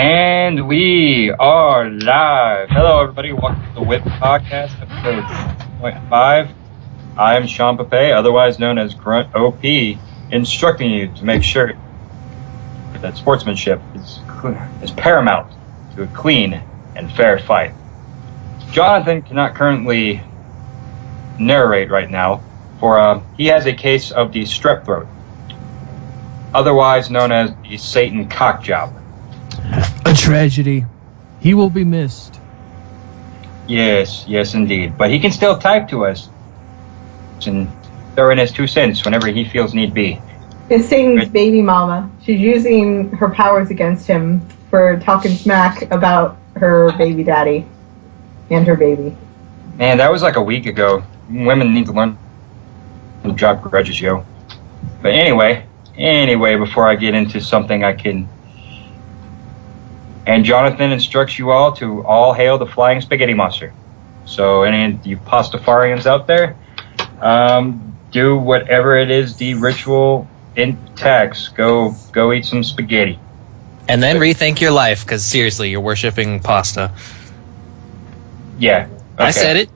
And we are live. Hello, everybody. Welcome to the W.I.P podcast, episode 2.5. I am Sean Pape, otherwise known as Grunt OP, instructing you to make sure that sportsmanship is paramount to a clean and fair fight. Jonathan cannot currently narrate right now, for he has a case of the Strep Throat, otherwise known as the Satan cock job. A tragedy. He will be missed. Yes, indeed. But he can still type to us and throw in his 2 cents whenever he feels need be. It's Satan's baby mama. She's using her powers against him for talking smack about her baby daddy and her baby. Man, that was like a week ago. Women need to learn to drop grudges, yo. But anyway, before I get into something I can... And Jonathan instructs you all to all hail the flying spaghetti monster. So any of you pastafarians out there, do whatever it is the ritual intacts. Go eat some spaghetti. And then rethink your life, because seriously, you're worshipping pasta. Yeah. Okay. I said it.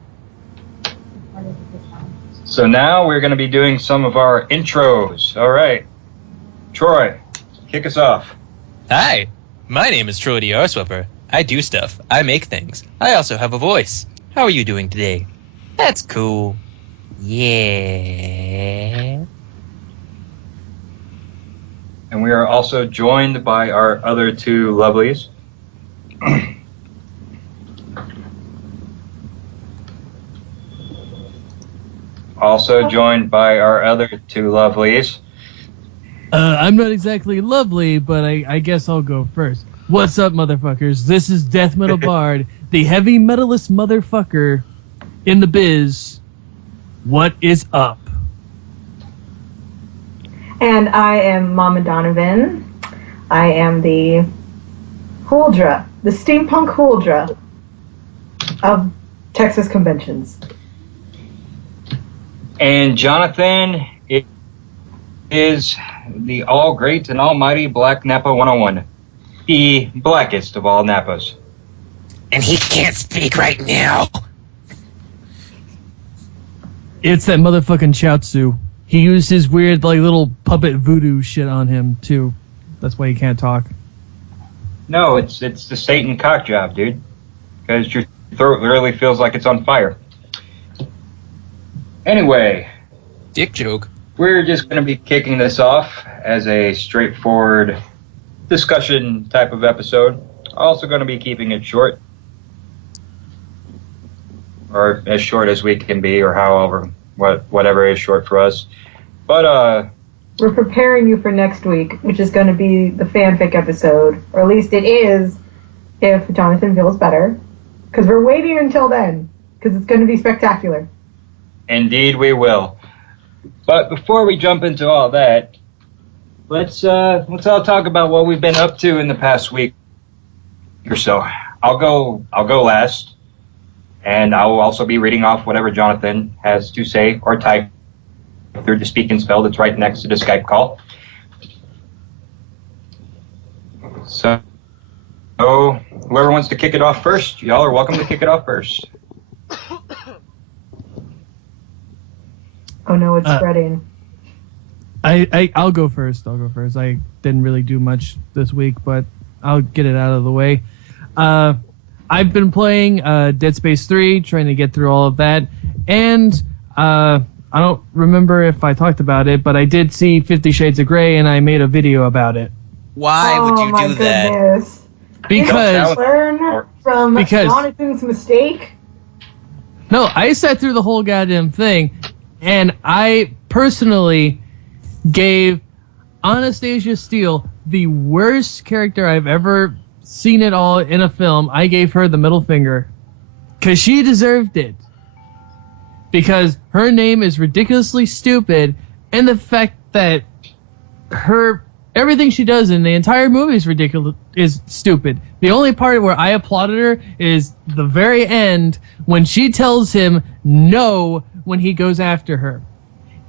So now we're going to be doing some of our intros. All right. Troy, kick us off. Hi, my name is Troy the Arswipper. I do stuff. I make things. I also have a voice. How are you doing today? That's cool. Yeah. And we are also joined by our other two lovelies. I'm not exactly lovely, but I guess I'll go first. What's up, motherfuckers? This is Death Metal Bard, the heavy metalist motherfucker in the biz. What is up? And I am Mama Donovan. I am the Huldra, the steampunk Huldra of Texas conventions. And Jonathan is the all great and almighty Black Napa 101, the blackest of all Napas. And he can't speak right now. It's that motherfucking Chaozu. He used his weird, little puppet voodoo shit on him, too. That's why he can't talk. No, it's the Satan cock job, dude. Because your throat literally feels like it's on fire. Anyway. Dick joke. We're just going to be kicking this off as a straightforward discussion type of episode. Also going to be keeping it short. Or as short as we can be, or however, whatever is short for us. But, we're preparing you for next week, which is going to be the fanfic episode. Or at least it is, if Jonathan feels better. Because we're waiting until then. Because it's going to be spectacular. Indeed we will. But before we jump into all that, let's all talk about what we've been up to in the past week or so. I'll go last, and I will also be reading off whatever Jonathan has to say or type through the speaking spell that's right next to the Skype call. So whoever wants to kick it off first, y'all are welcome to kick it off first. Oh no, it's spreading. I'll go first. I didn't really do much this week, but I'll get it out of the way. I've been playing Dead Space 3, trying to get through all of that, and I don't remember if I talked about it, but I did see 50 Shades of Grey, and I made a video about it. Why would you do that? Goodness. Because learn from Jonathan's mistake. No, I sat through the whole goddamn thing, and I personally gave Anastasia Steele the worst character I've ever seen at all in a film. I gave her the middle finger. Because she deserved it. Because her name is ridiculously stupid, and the fact that everything she does in the entire movie is stupid. The only part where I applauded her is the very end when she tells him no when he goes after her.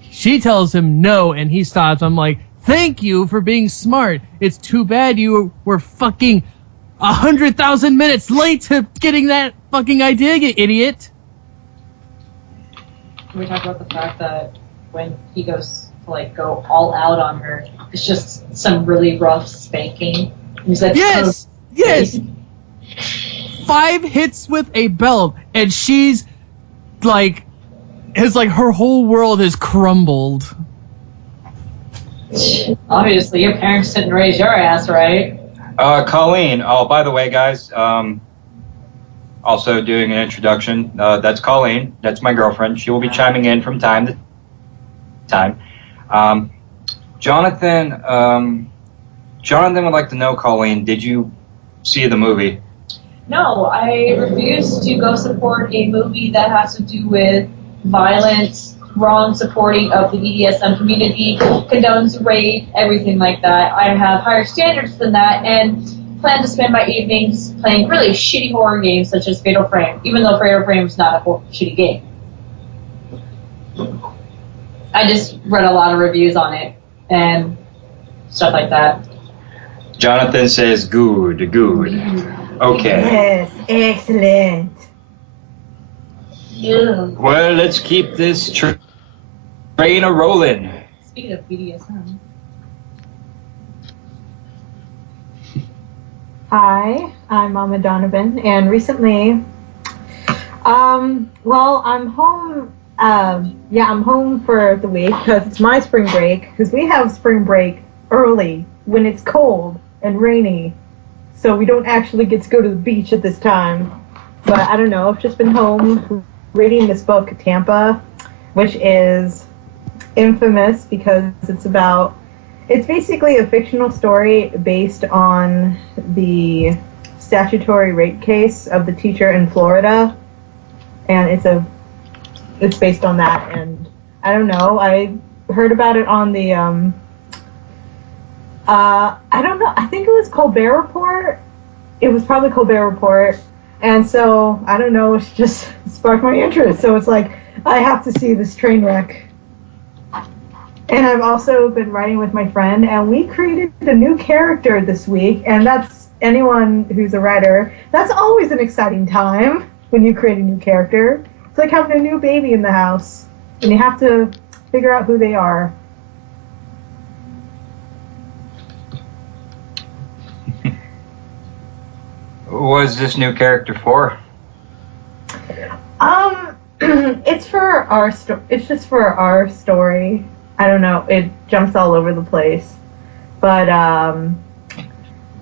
She tells him no and he stops. I'm like, thank you for being smart. It's too bad you were fucking 100,000 minutes late to getting that fucking idea, you idiot. Can we talk about the fact that when he goes to like go all out on her, it's just some really rough spanking? He's like, Yes! Yes! 5 hits with a belt, and she's like, it's like her whole world has crumbled. Obviously, your parents didn't raise your ass right. Colleen. Oh, by the way, guys, also doing an introduction. That's Colleen. That's my girlfriend. She will be chiming in from time to time. Jonathan would like to know, Colleen, did you see the movie? No, I refuse to go support a movie that has to do with violence, wrong supporting of the BDSM community, condones rape, everything like that. I have higher standards than that and plan to spend my evenings playing really shitty horror games such as Fatal Frame, even though Fatal Frame is not a shitty game. I just read a lot of reviews on it and stuff like that. Jonathan says good. Okay. Yes, excellent. Yeah. Well, let's keep this train a rolling. Speaking of BDSM. Hi, I'm Mama Donovan, and recently, I'm home. I'm home for the week because it's my spring break. Because we have spring break early when it's cold and rainy, so we don't actually get to go to the beach at this time. But I don't know. I've just been home reading this book, Tampa, which is infamous because it's basically a fictional story based on the statutory rape case of the teacher in Florida, and it's based on that. And I don't know, I heard about it on the I don't know, I think it was Colbert Report. It was probably Colbert Report, and so I don't know, it just sparked my interest. So it's like I have to see this train wreck. And I've also been writing with my friend, and we created a new character this week, and that's anyone who's a writer. That's always an exciting time when you create a new character. It's like having a new baby in the house, and you have to figure out who they are. What is this new character for? It's for our it's just for our story. I don't know. It jumps all over the place. But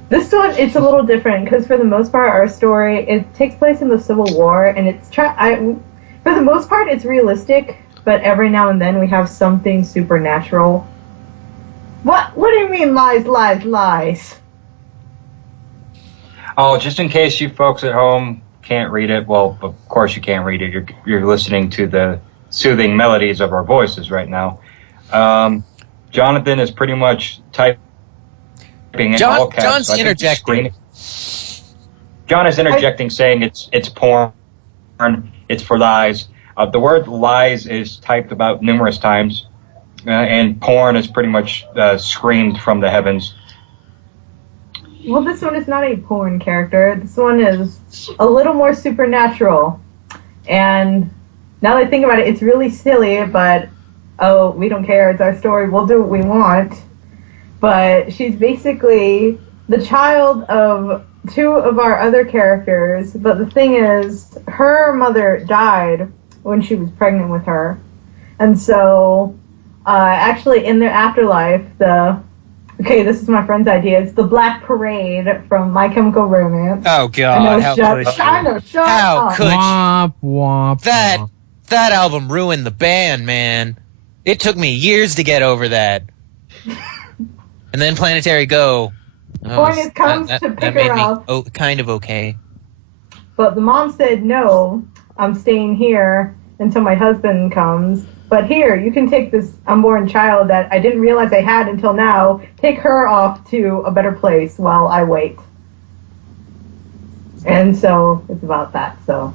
this one, it's a little different because for the most part, our story, it takes place in the Civil War, and for the most part, it's realistic, but every now and then we have something supernatural. What do you mean lies? Oh, just in case you folks at home can't read it, well, of course you can't read it. You're listening to the soothing melodies of our voices right now. Jonathan is pretty much typing in all caps. John's interjecting. John is interjecting, saying it's porn, it's for lies. The word lies is typed about numerous times, and porn is pretty much screamed from the heavens. Well, this one is not a porn character. This one is a little more supernatural. And now that I think about it, it's really silly, but oh, we don't care. It's our story. We'll do what we want. But she's basically the child of 2 of our other characters. But the thing is, her mother died when she was pregnant with her. And so, actually, in their afterlife, this is my friend's idea. It's the Black Parade from My Chemical Romance. Oh, God. How could you? How could you? Womp, womp, That album ruined the band, man. It took me years to get over that. And then Planetary Go. Hornet comes to pick that made her me up. Kind of okay. But the mom said, no, I'm staying here until my husband comes. But here, you can take this unborn child that I didn't realize I had until now, take her off to a better place while I wait. And so it's about that, so.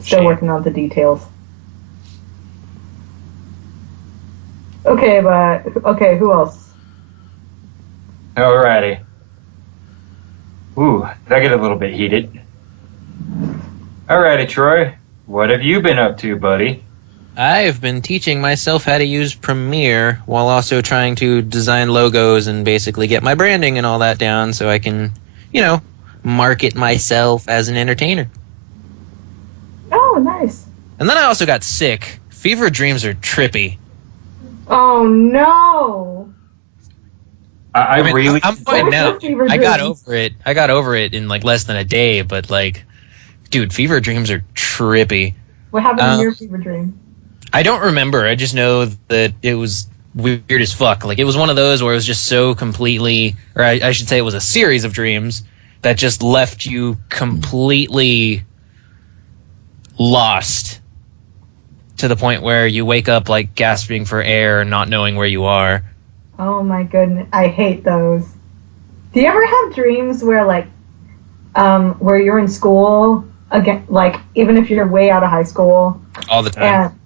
Still working on the details. Okay, who else? Alrighty. Ooh, that get a little bit heated. Alrighty, Troy. What have you been up to, buddy? I've been teaching myself how to use Premiere while also trying to design logos and basically get my branding and all that down so I can, market myself as an entertainer. Oh, nice. And then I also got sick. Fever dreams are trippy. Oh, no. I'm fine now. Fever I got dreams? over it. I got over it in like less than a day, but like, dude, fever dreams are trippy. What happened in your fever dream? I don't remember. I just know that it was weird as fuck. Like, it was one of those where it was just so completely, or I should say it was a series of dreams that just left you completely lost to the point where you wake up like gasping for air and not knowing where you are. Oh my goodness, I hate those. Do you ever have dreams where where you're in school again, like even if you're way out of high school? All the time.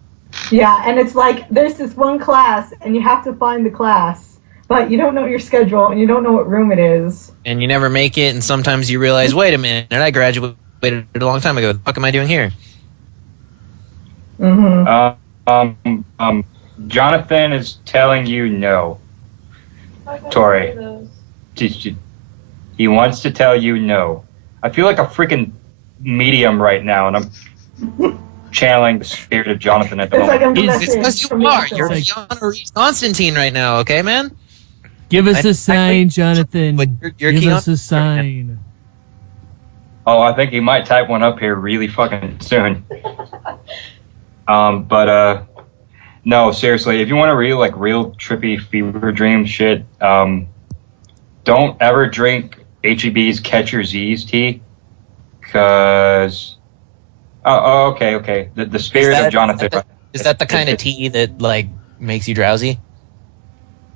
And it's like there's this one class and you have to find the class, but you don't know your schedule and you don't know what room it is. And you never make it, and sometimes you realize, wait a minute, I graduated a long time ago. What the fuck am I doing here? Mm-hmm. Jonathan is telling you no. Tori. He wants to tell you no. I feel like a freaking medium right now, and I'm channeling the spirit of Jonathan at the It's like moment. I'm It's because from you are. the You're show. Keanu Reeves Constantine right now, okay, man? Give us a sign, Jonathan. But you're Give Keanu. us a sign. Oh, I think he might type one up here really fucking soon. No, seriously, if you want to real trippy fever dream shit, don't ever drink HEB's Catch Your Z's tea, because okay. The spirit of Jonathan. Is that the kind of tea that like makes you drowsy?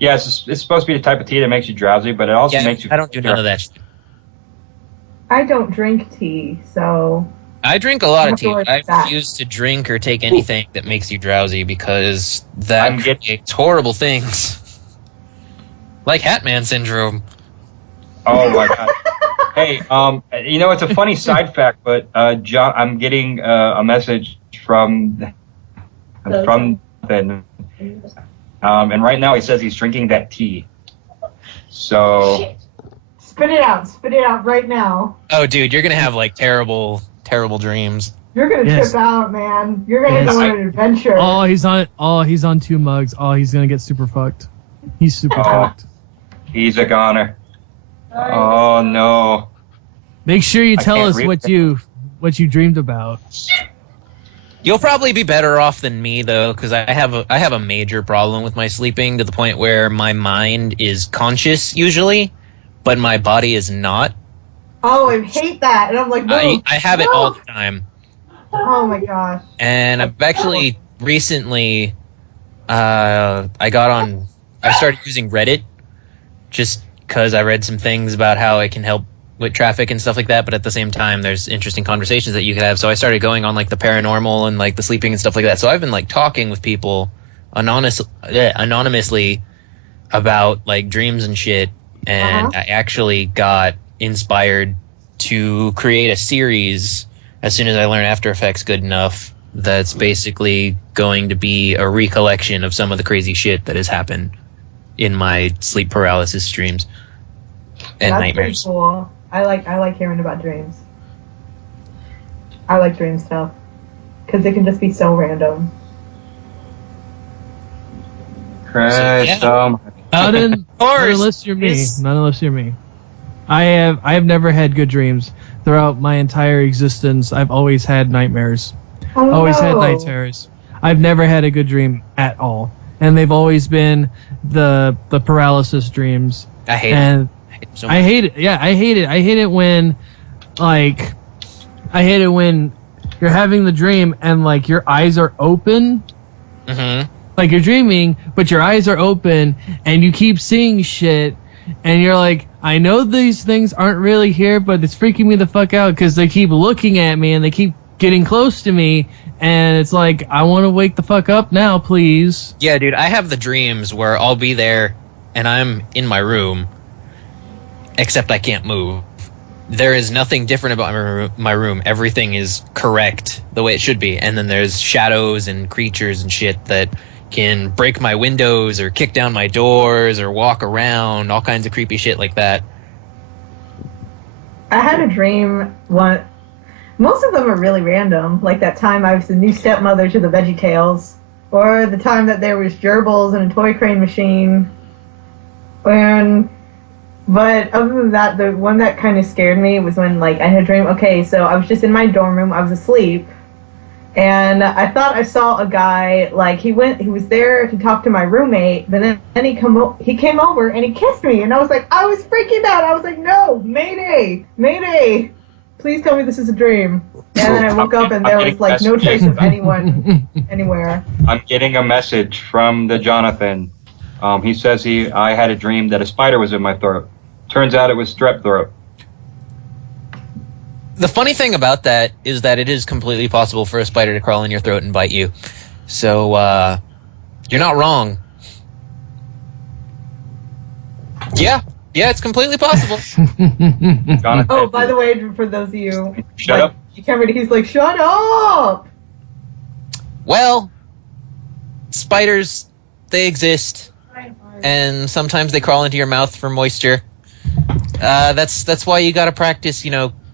Yeah, it's supposed to be the type of tea that makes you drowsy, but it also makes you. I don't do none of that shit. I don't drink tea, so I drink a lot of How tea. do I I do that? refuse to drink or take anything that makes you drowsy because that I'm getting- creates horrible things. Like Hatman syndrome. Oh my god. Hey, it's a funny side fact, but I'm getting a message from Ben, and right now he says he's drinking that tea. So spit it out right now. Oh, dude, you're gonna have like terrible dreams. You're gonna Yes. trip out, man. You're gonna Yes. go on an adventure. He's on 2 mugs. Oh, he's gonna get super fucked. He's super fucked. he's a goner. Oh no. Make sure you I tell can't us read what you dreamed about. You'll probably be better off than me though, because I have a major problem with my sleeping to the point where my mind is conscious usually, but my body is not. Oh, I hate that. And I'm like, no. I have it no. all the time. Oh my gosh. And I've actually recently, I started using Reddit just because I read some things about how it can help with traffic and stuff like that, but at the same time, there's interesting conversations that you could have. So I started going on like the paranormal and like the sleeping and stuff like that. So I've been like talking with people anonymously about like dreams and shit, and I actually got inspired to create a series as soon as I learn After Effects good enough that's basically going to be a recollection of some of the crazy shit that has happened in my sleep paralysis dreams and That's nightmares. pretty cool. I like hearing about dreams. I like dream stuff because it can just be so random. Christ, So, Not course, unless you're me. it's- Not unless you're me. I have never had good dreams throughout my entire existence. I've always had nightmares. Oh, Always had no. night terrors. I've never had a good dream at all, and they've always been the paralysis dreams. I hate it. And I hate it so much. I hate it. Yeah, I hate it. I hate it when, you're having the dream and like your eyes are open. Mm-hmm. Like you're dreaming, but your eyes are open and you keep seeing shit, and you're like, I know these things aren't really here, but it's freaking me the fuck out because they keep looking at me and they keep getting close to me, and it's like, I want to wake the fuck up now, please. Yeah, dude, I have the dreams where I'll be there and I'm in my room, except I can't move. there is nothing different about my room. Everything is correct the way it should be. And then there's shadows and creatures and shit that can break my windows or kick down my doors or walk around, all kinds of creepy shit like that. I had a dream one. Most of them are really random, like that time I was the new stepmother to the VeggieTales, or the time that there was gerbils and a toy crane machine. But other than that, the one that kind of scared me was when, like, I had a dream. Okay, so I was just in my dorm room, I was asleep, and I thought I saw a guy, like, he was there to talk to my roommate, but then he came over and he kissed me, and I was freaking out. I was like, no, Mayday, Mayday, please tell me this is a dream. And then I woke up and there was, like, no trace of anyone anywhere. I'm getting a message from the Jonathan. He says I had a dream that a spider was in my throat. Turns out it was Strep Throat. The funny thing about that is that it is completely possible for a spider to crawl in your throat and bite you. So, you're not wrong. Yeah, it's completely possible. Jonathan, Oh, by the way, for those of you... Shut up. You can't read it, he's like, shut up! Well, spiders, they exist. And sometimes they crawl into your mouth for moisture. That's why you gotta practice,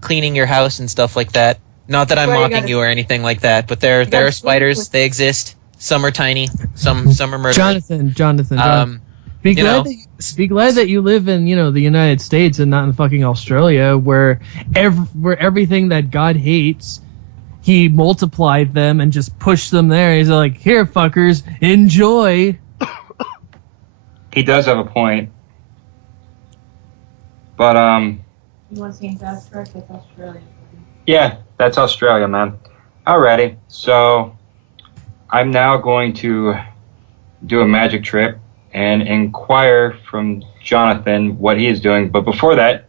cleaning your house and stuff like that. Not that I'm mocking you or anything like that, but there are spiders. They exist. Some are tiny. Some are murderous. Jonathan. Be glad that you live in the United States and not in fucking Australia, where everything that God hates, He multiplied them and just pushed them there. He's like, here, fuckers, enjoy. He does have a point. But, You want to see Antarctica? That's Australia. yeah, that's Australia, man. Alrighty, so I'm now going to do a magic trip and inquire from Jonathan what he is doing. But before that,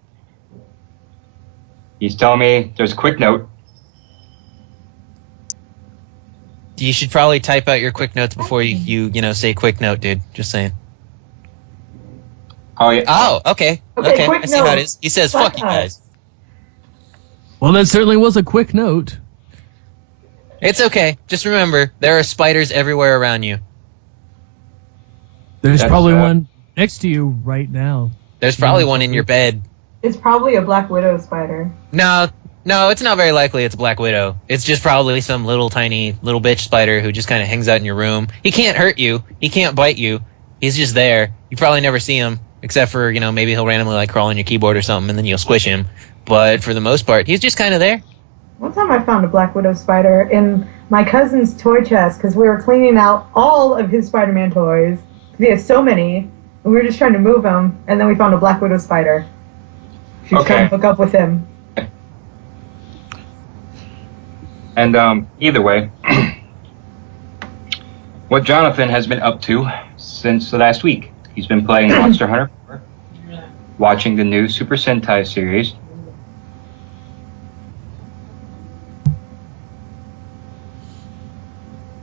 he's telling me there's a quick note. You should probably type out your quick notes before you say quick note, dude. Just saying. Oh, yeah. Oh, okay. Okay, quick I see how it note. is. He says, fuck you guys. Well, that certainly was a quick note. It's okay. Just remember, there are spiders everywhere around you. There's That's, probably one next to you right now. There's probably one in your bed. It's probably a Black Widow spider. No, it's not very likely it's a Black Widow. It's just probably some little tiny little bitch spider who just kind of hangs out in your room. He can't hurt you. He can't bite you. He's just there. You probably never see him, except for, maybe he'll randomly crawl on your keyboard or something and then you'll squish him. But for the most part, he's just kind of there. One time I found a Black Widow spider in my cousin's toy chest because we were cleaning out all of his Spider-Man toys. He has so many, and we were just trying to move them, and then we found a Black Widow spider. She was trying to hook up with him. And either way, what Jonathan has been up to since the last week. He's been playing Monster Hunter 4, watching the new Super Sentai series.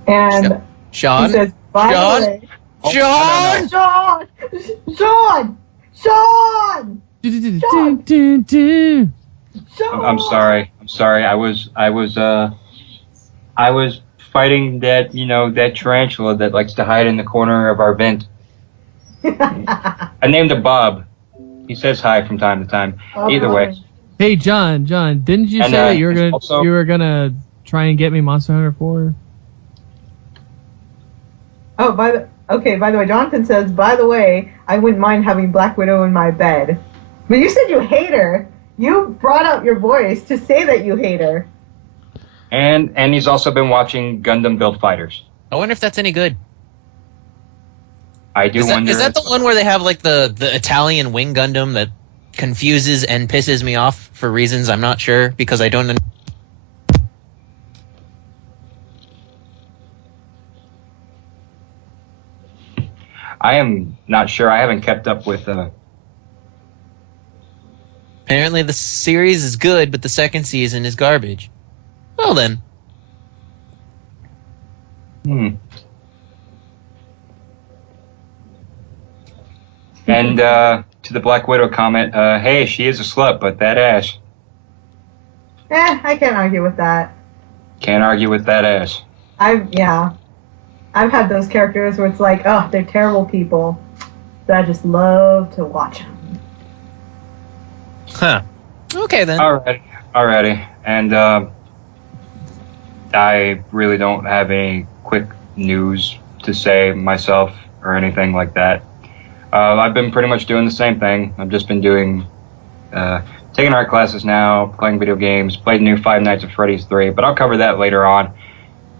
And Sean? he says, by Sean? the way, Sean! Sean! I'm sorry. I was fighting that, that tarantula that likes to hide in the corner of our vent. I named him Bob. He says hi from time to time. Either way. Hey, John, didn't you say that you were gonna try and get me Monster Hunter 4? Oh, by the way, Jonathan says, by the way, I wouldn't mind having Black Widow in my bed. But you said you hate her. You brought out your voice to say that you hate her. And he's also been watching Gundam Build Fighters. I wonder if that's any good. I do wonder. Is that the one where they have the Italian wing Gundam that confuses and pisses me off for reasons I'm not sure because I don't. I am not sure. I haven't kept up with. Apparently the series is good, but the second season is garbage. Well then. And to the Black Widow comment, hey, she is a slut, but that ass. I can't argue with that. Can't argue with that ass. I've had those characters where it's like, oh, they're terrible people, but I just love to watch them. Huh. Okay then. Alrighty. And I really don't have any quick news to say myself or anything like that. I've been pretty much doing the same thing. I've just been doing, taking art classes now, playing video games, played new Five Nights at Freddy's 3, but I'll cover that later on.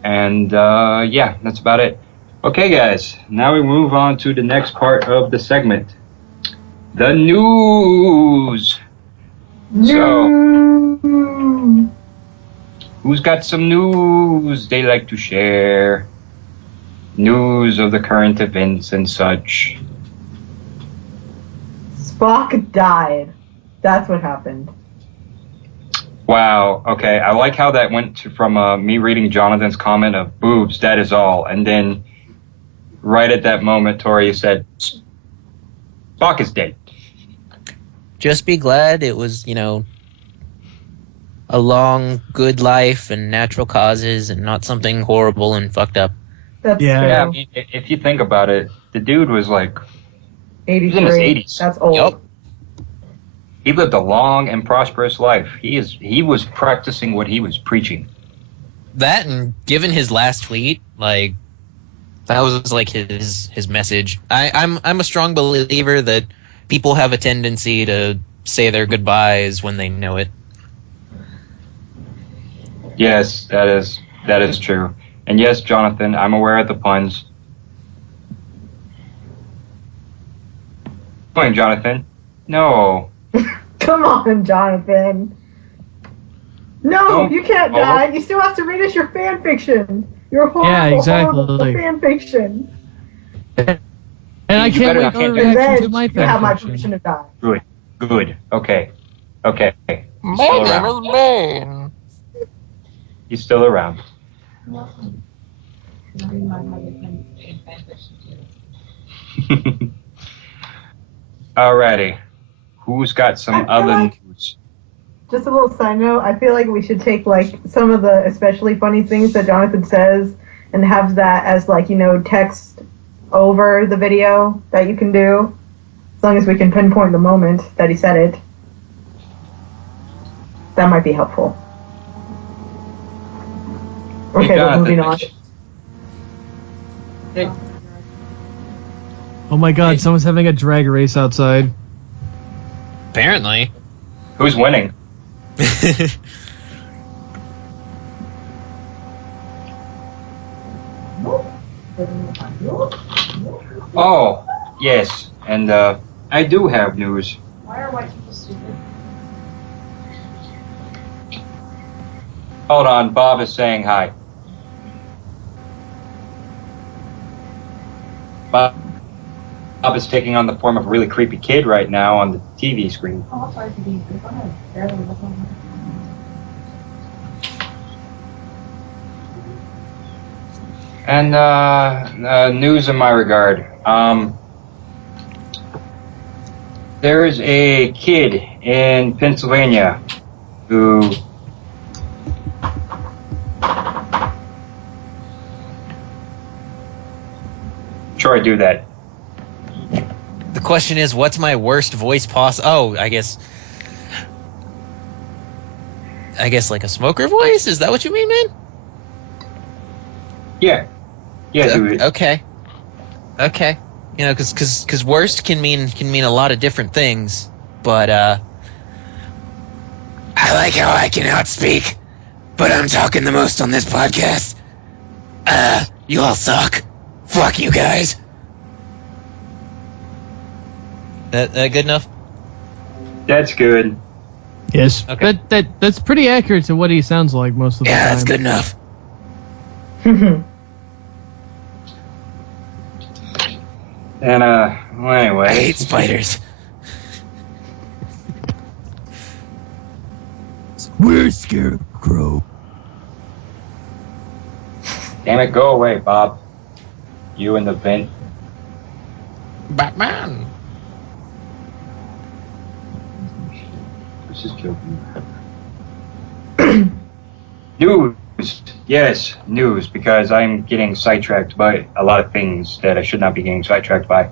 And yeah, that's about it. Okay, guys, now we move on to the next part of the segment. The news! So, who's got some news they like to share? News of the current events and such. Spock died. That's what happened. Wow, okay. I like how that went from me reading Jonathan's comment of boobs, that is all. And then right at that moment, Tori said, Spock is dead. Just be glad it was, a long, good life and natural causes and not something horrible and fucked up. That's Yeah. true. Yeah, I mean, if you think about it, the dude was like, 83. He's in his 80s. That's old. Yup. he lived a long and prosperous life. He was practicing what he was preaching. That, and given his last tweet, that was like his message. I'm a strong believer that people have a tendency to say their goodbyes when they know it. Yes, that is true. And yes, Jonathan, I'm aware of the puns. Come on, Jonathan. No. Come on, Jonathan. No, you can't die. You still have to read us your fan fiction. Your horrible, horrible fan fiction. And I can't wait for a And reaction then to my you have my fan permission fiction. to die. Good. Okay. My name is Bane. He's still around. Alrighty. Who's got some other news? Just a little side note, I feel like we should take some of the especially funny things that Jonathan says and have that as text over the video that you can do, as long as we can pinpoint the moment that he said it. That might be helpful. Okay, but moving on. Oh my god, someone's having a drag race outside. Apparently. Who's winning? Oh, yes. And I do have news. Why are white people stupid? Hold on, Bob is saying hi. Bob is taking on the form of a really creepy kid right now on the TV screen. Oh, I'm sorry for being good. Go ahead. Barely listen. And news in my regard. There is a kid in Pennsylvania who Troy, do that. The question is, what's my worst voice Oh, I guess like a smoker voice? Is that what you mean, man? Yeah, do it. Okay. Because worst can mean a lot of different things, but I like how I can outspeak, but I'm talking the most on this podcast. You all suck. Fuck you guys. That good enough? That's good. Yes. Okay. That's pretty accurate to what he sounds like most of the time. Yeah, that's good enough. And well, anyway. I hate spiders. Where's Scarecrow? Damn it, go away, Bob. You and the vent. Batman. Let's just kill you. News. Yes, news, because I'm getting sidetracked by a lot of things that I should not be getting sidetracked by.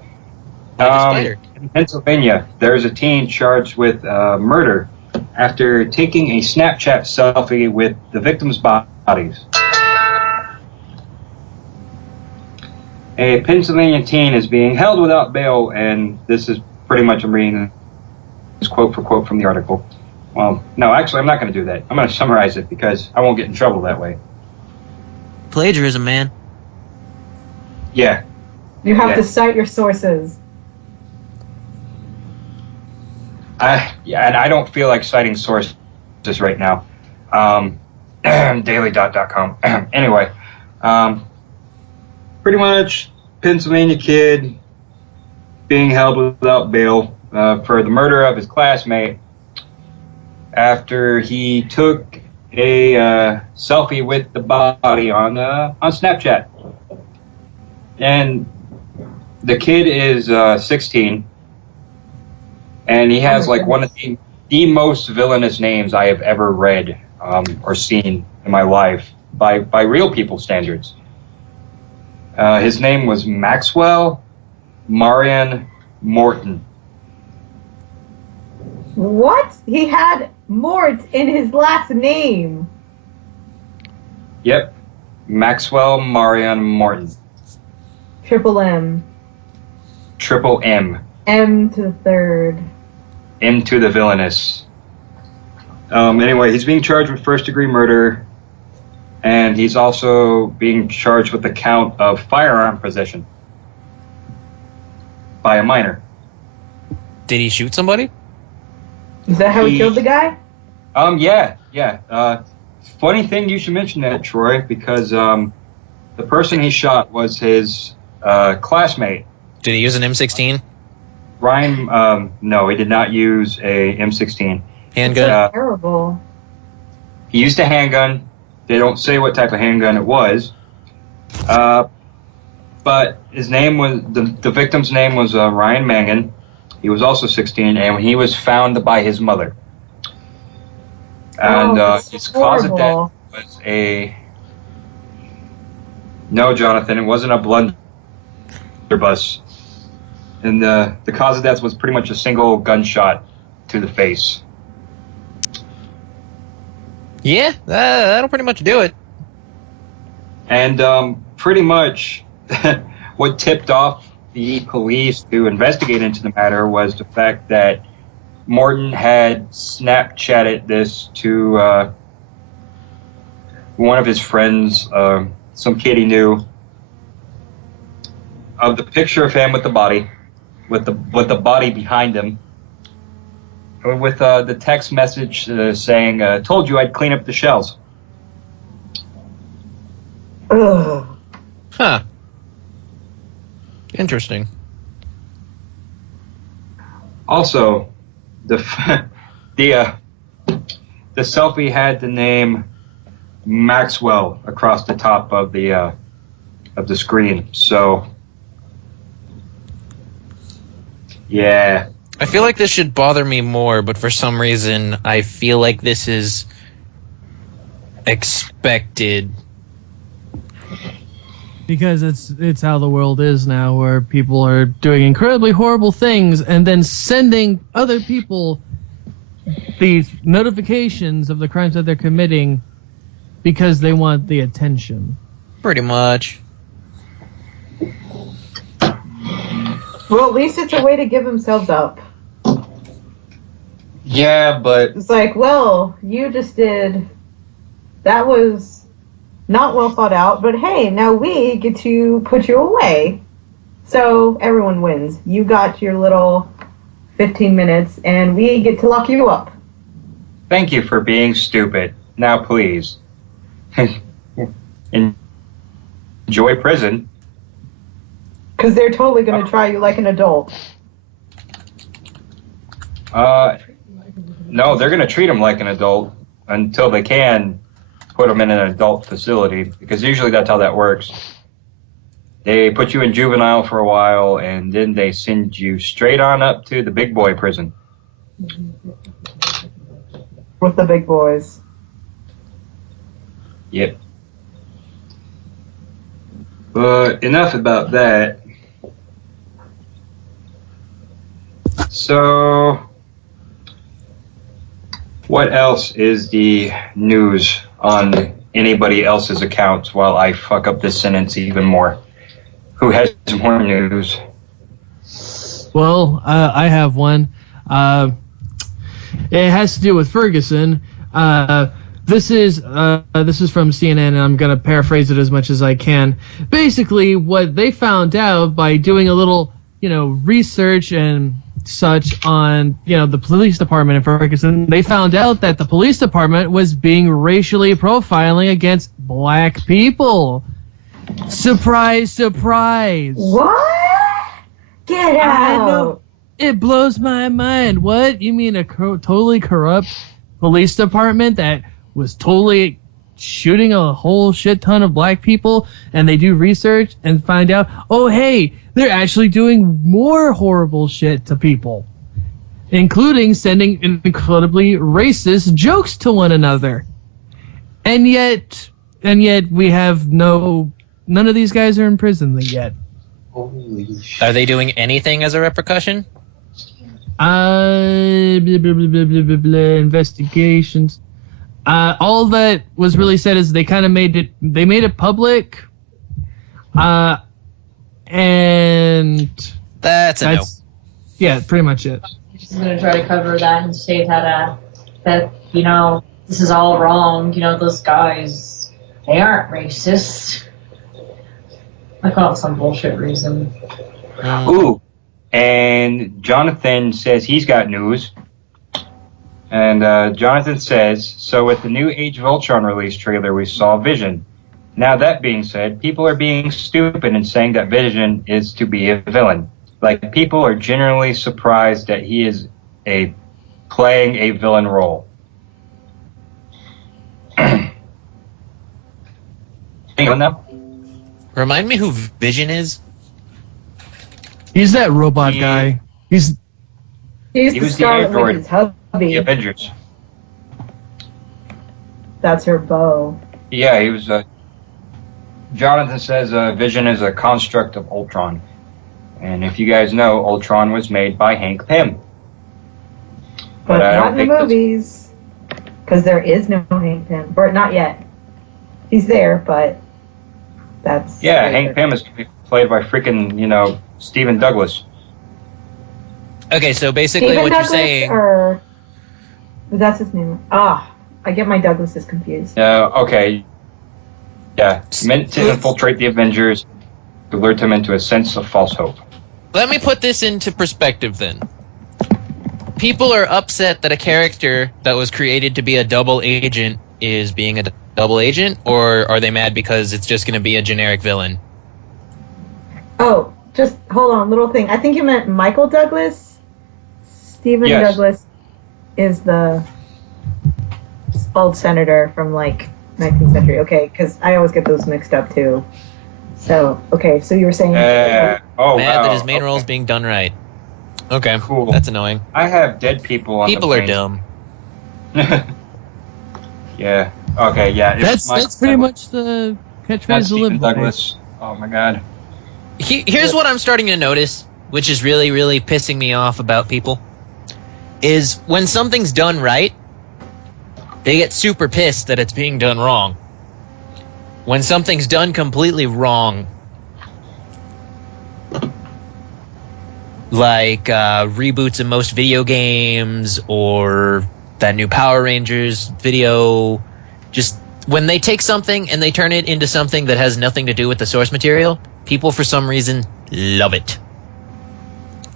Like a spider. In Pennsylvania, there's a teen charged with murder after taking a Snapchat selfie with the victims' bodies. A Pennsylvania teen is being held without bail, and this is pretty much, I'm reading this quote for quote from the article. Well, no, actually, I'm not going to do that. I'm going to summarize it because I won't get in trouble that way. Plagiarism, man. Yeah. You have to cite your sources. Yeah, and I don't feel like citing sources right now. Daily.com. Anyway, pretty much Pennsylvania kid being held without bail for the murder of his classmate after he took a selfie with the body on Snapchat. And the kid is 16, and he has like one of the most villainous names I have ever read or seen in my life by real people standards. His name was Maxwell Marion Morton. What? He had Mort in his last name. Yep. Maxwell Marion Morton. Triple M. Triple M. M to the third. M to the villainous. Anyway, he's being charged with first-degree murder, and he's also being charged with the count of firearm possession by a minor. Did he shoot somebody? Is that how he killed the guy? Yeah. Funny thing you should mention that, Troy, because the person he shot was his classmate. Did he use an M16? Ryan, no, he did not use a M16. Handgun? Terrible. He used a handgun. They don't say what type of handgun it was. But his name was, the victim's name was Ryan Mangan. He was also 16, and he was found by his mother. And his cause of death was no, Jonathan, it wasn't a blunderbuss. And the cause of death was pretty much a single gunshot to the face. Yeah, that'll pretty much do it. And pretty much what tipped off the police to investigate into the matter was the fact that Morton had Snapchatted this to one of his friends, some kid he knew, of the picture of him with the body, with the body behind him, with the text message saying, "Told you I'd clean up the shells." Ugh. Huh. Interesting. Also, the selfie had the name Maxwell across the top of the screen. So, yeah. I feel like this should bother me more, but for some reason, I feel like this is expected. Because it's how the world is now, where people are doing incredibly horrible things and then sending other people these notifications of the crimes that they're committing because they want the attention. Pretty much. Well, at least it's a way to give themselves up. Yeah, but It's like, well, you just did. That was not well thought out, but hey, now we get to put you away. So everyone wins. You got your little 15 minutes, and we get to lock you up. thank you for being stupid. Now, please, enjoy prison. Because they're totally going to try you like an adult. No, they're going to treat him like an adult until they can put him in an adult facility, because usually that's how that works. They put you in juvenile for a while, and then they send you straight on up to the big boy prison. With the big boys. Yep. But enough about that. So, what else is the news on anybody else's accounts while I fuck up this sentence even more? Who has more news? Well, I have one. It has to do with Ferguson. This is from CNN, and I'm gonna paraphrase it as much as I can. Basically, what they found out by doing a little, research and such on, the police department in Ferguson, they found out that the police department was being racially profiling against black people. Surprise, surprise. What? Get out. I know. It blows my mind. What? You mean a totally corrupt police department that was totally shooting a whole shit ton of black people, and they do research and find out, oh, hey, they're actually doing more horrible shit to people, including sending incredibly racist jokes to one another. And yet we have none of these guys are in prison yet. Holy shit. Are they doing anything as a repercussion? Investigations. All that was really said is they kind of made it public. And that's a no. Yeah, pretty much it. I'm just going to try to cover that and say that this is all wrong. Those guys, they aren't racist. I call it some bullshit reason. Ooh, and Jonathan says he's got news. And Jonathan says, so with the new Age of Ultron release trailer, we saw Vision. Now that being said, people are being stupid and saying that Vision is to be a villain. Like, people are generally surprised that he is playing a villain role. Anyone know? Remind me who Vision is? He's that robot guy. He He's the was the Scarlet android. Witch's hubby. The Avengers. That's her bow. Yeah, he was. Jonathan says Vision is a construct of Ultron. And if you guys know, Ultron was made by Hank Pym. But I not don't in think the movies. Because there is no Hank Pym. Or not yet. He's there, but that's... Yeah, later. Hank Pym is played by freaking, Stephen Douglas. Okay, so basically Stephen what Douglas, you're saying... Or... That's his name. I get my Douglases confused. Okay. Yeah, meant to infiltrate the Avengers, to lure them into a sense of false hope. Let me put this into perspective then. People are upset that a character that was created to be a double agent is being a double agent, or are they mad because it's just going to be a generic villain? Oh, just hold on, little thing. I think you meant Michael Douglas. Stephen Yes. Douglas is the old senator from 19th century. Okay, because I always get those mixed up too. So, okay, so you were saying... Mad wow. that his main role is being done right. Okay, Cool. That's annoying. I have dead people on People the are plane. dumb. Yeah. Okay, yeah. it's That's pretty much the catchphrase That's to live Stephen by. Douglas. Oh my god. Here's what I'm starting to notice, which is really, really pissing me off about people, is when something's done right, they get super pissed that it's being done wrong. When something's done completely wrong, like reboots in most video games or that new Power Rangers video, just when they take something and they turn it into something that has nothing to do with the source material, people for some reason love it.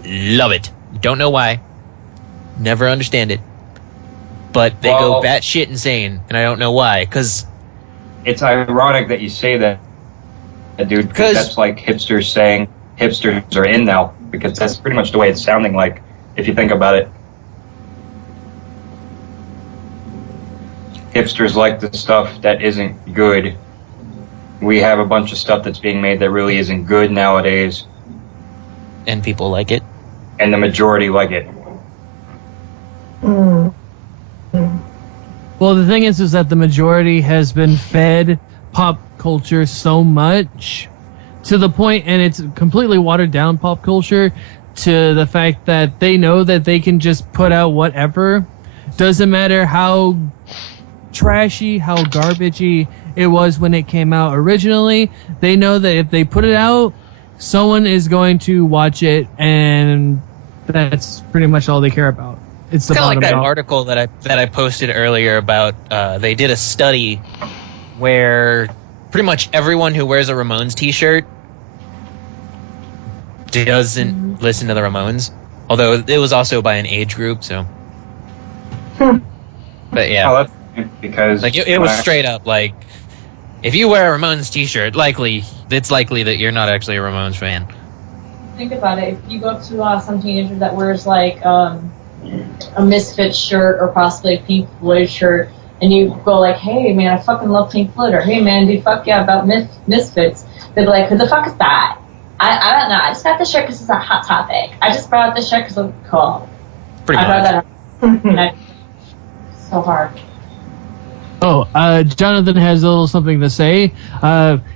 Love it. Don't know why. Never understand it. But they go batshit insane, and I don't know why. Because it's ironic that you say that, dude, because that's like hipsters saying hipsters are in now, because that's pretty much the way it's sounding like, if you think about it. Hipsters like the stuff that isn't good. We have a bunch of stuff that's being made that really isn't good nowadays. And people like it. And the majority like it. Well, the thing is that the majority has been fed pop culture so much to the point, and it's completely watered down pop culture to the fact that they know that they can just put out whatever. Doesn't matter how trashy, how garbagey it was when it came out originally. They know that if they put it out, someone is going to watch it, and that's pretty much all they care about. It's the kind of like that bottom dollar. article that I posted earlier about they did a study where pretty much everyone who wears a Ramones t-shirt doesn't listen to the Ramones, although it was also by an age group, so. But yeah, Oh, that's because like it was straight up like, if you wear a Ramones t-shirt, it's likely that you're not actually a Ramones fan. Think about it. If you go up to some teenager that wears like a Misfits shirt or possibly a Pink Floyd shirt, and you go like, "Hey man, I fucking love Pink Floyd," or "Hey man, dude, fuck yeah about Misfits," they'd be like, "Who the fuck is that?" I don't know. I just got this shirt because it's a hot topic. I just brought this shirt because it's cool. Pretty I brought much. that up. So hard. Oh, Jonathan has a little something to say.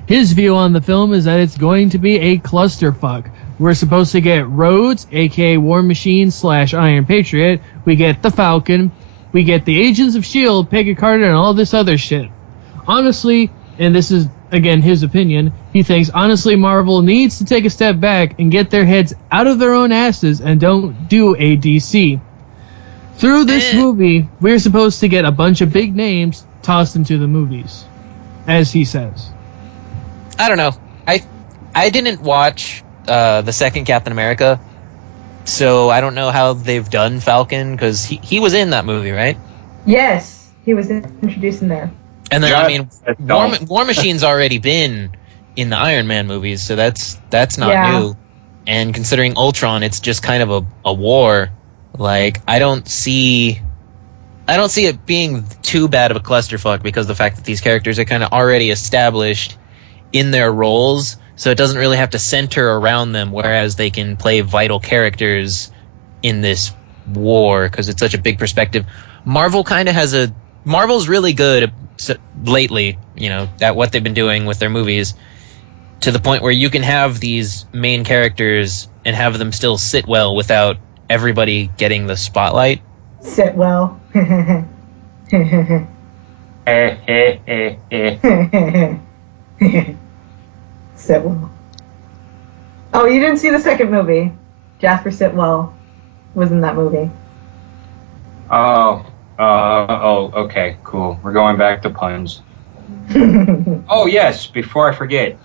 His view on the film is that it's going to be a clusterfuck. We're supposed to get Rhodes, aka War Machine / Iron Patriot. We get the Falcon. We get the Agents of S.H.I.E.L.D., Peggy Carter, and all this other shit. Honestly, and this is, again, his opinion, he thinks, honestly, Marvel needs to take a step back and get their heads out of their own asses and don't do a DC. Through this movie, we're supposed to get a bunch of big names tossed into the movies, as he says. I don't know. I didn't watch the second Captain America, so I don't know how they've done Falcon, because he was in that movie, right? Yes, he was introduced in there. And then, Yeah, I mean, War Machine's already been in the Iron Man movies, so that's not new. And considering Ultron, it's just kind of a war. Like, I don't see it being too bad of a clusterfuck, because the fact that these characters are kind of already established in their roles, so it doesn't really have to center around them, whereas they can play vital characters in this war, because it's such a big perspective. Marvel's really good lately, at what they've been doing with their movies, to the point where you can have these main characters and have them still sit well without everybody getting the spotlight. Sit well. Sitwell. Oh, you didn't see the second movie. Jasper Sitwell was in that movie. Oh, okay, cool. We're going back to puns. Oh, yes, before I forget.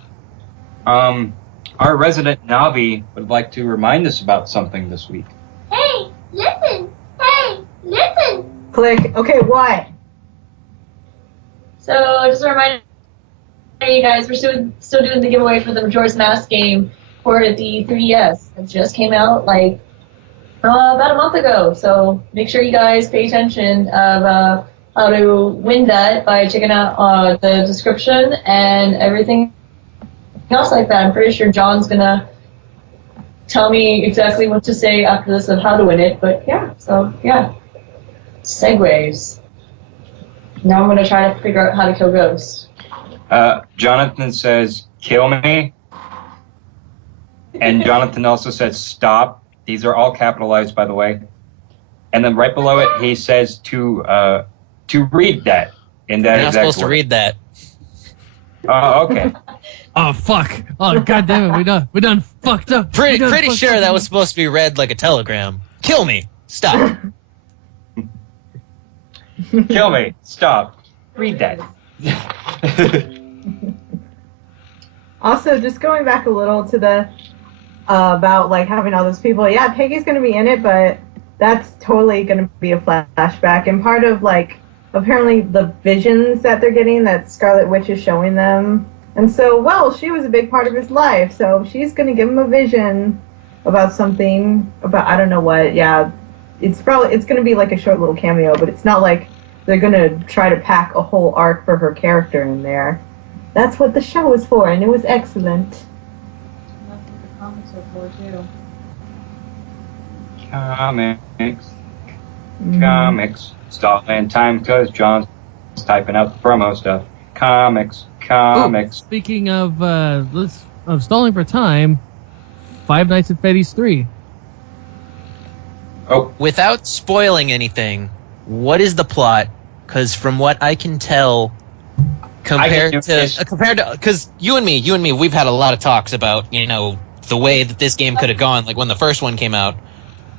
Our resident Navi would like to remind us about something this week. Hey, listen! Hey, listen! Click. Okay, what? So, just a reminder, you guys, we're still doing the giveaway for the Majora's Mask game for the 3DS. It just came out, about a month ago. So, make sure you guys pay attention of how to win that by checking out the description and everything else like that. I'm pretty sure John's gonna tell me exactly what to say after this of how to win it, but yeah, segues. Now I'm gonna try to figure out how to kill ghosts. Jonathan says, "Kill me," and Jonathan also says, "Stop." These are all capitalized, by the way. And then right below it, he says to read that. In that You're not exact supposed to word. read that. Oh, okay. Oh fuck! Oh god damn it! We done fucked up. Pretty sure that was supposed to be read like a telegram. Kill me. Stop. Kill me. Stop. Read that. Also, just going back a little to the about having all those people. Yeah, Peggy's gonna be in it, but that's totally gonna be a flashback. And part of apparently the visions that they're getting, that Scarlet Witch is showing them. And so, she was a big part of his life. So she's gonna give him a vision about something, about I don't know what. Yeah, it's gonna be like a short little cameo, but it's not like they're gonna try to pack a whole arc for her character in there. That's what the show is for, and it was excellent. That's what the comics are for too. Comics. Comics. Stalling time because John's typing out the promo stuff. Comics. Ooh, speaking of stalling for time, Five Nights at Freddy's 3. Oh, Without spoiling anything, what is the plot? Because from what I can tell, compared to because you and me, we've had a lot of talks about the way that this game could have gone. Like when the first one came out,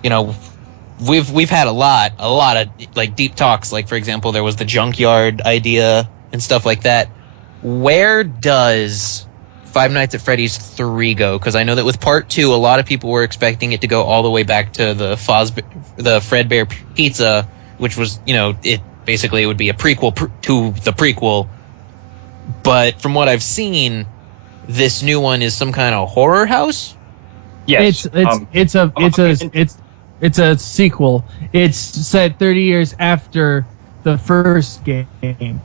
we've had a lot of like deep talks. Like for example, there was the junkyard idea and stuff like that. Where does Five Nights at Freddy's 3 go? Because I know that with Part 2, a lot of people were expecting it to go all the way back to the Fredbear Pizza, which was, it basically would be a prequel to the prequel. But from what I've seen, this new one is some kind of horror house. yes. It's a sequel. It's set 30 years after the first game.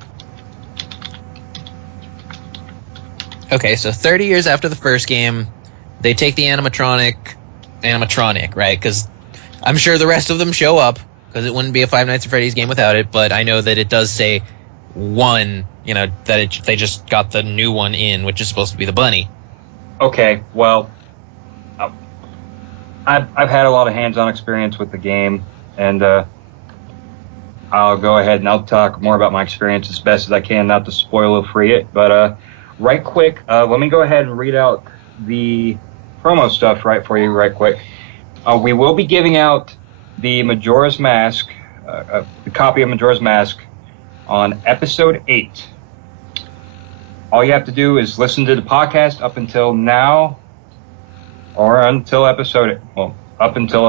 Okay, so 30 years after the first game, they take the animatronic, right? Because I'm sure the rest of them show up, because it wouldn't be a Five Nights at Freddy's game without it, but I know that it does say one, they just got the new one in, which is supposed to be the bunny. Okay, well, I've had a lot of hands-on experience with the game, and I'll go ahead and I'll talk more about my experience as best as I can, not to spoiler-free it, but right quick, let me go ahead and read out the promo stuff for you right quick. We will be giving out the Majora's Mask, the copy of Majora's Mask on episode 8. All you have to do is listen to the podcast up until now, or until episode, up until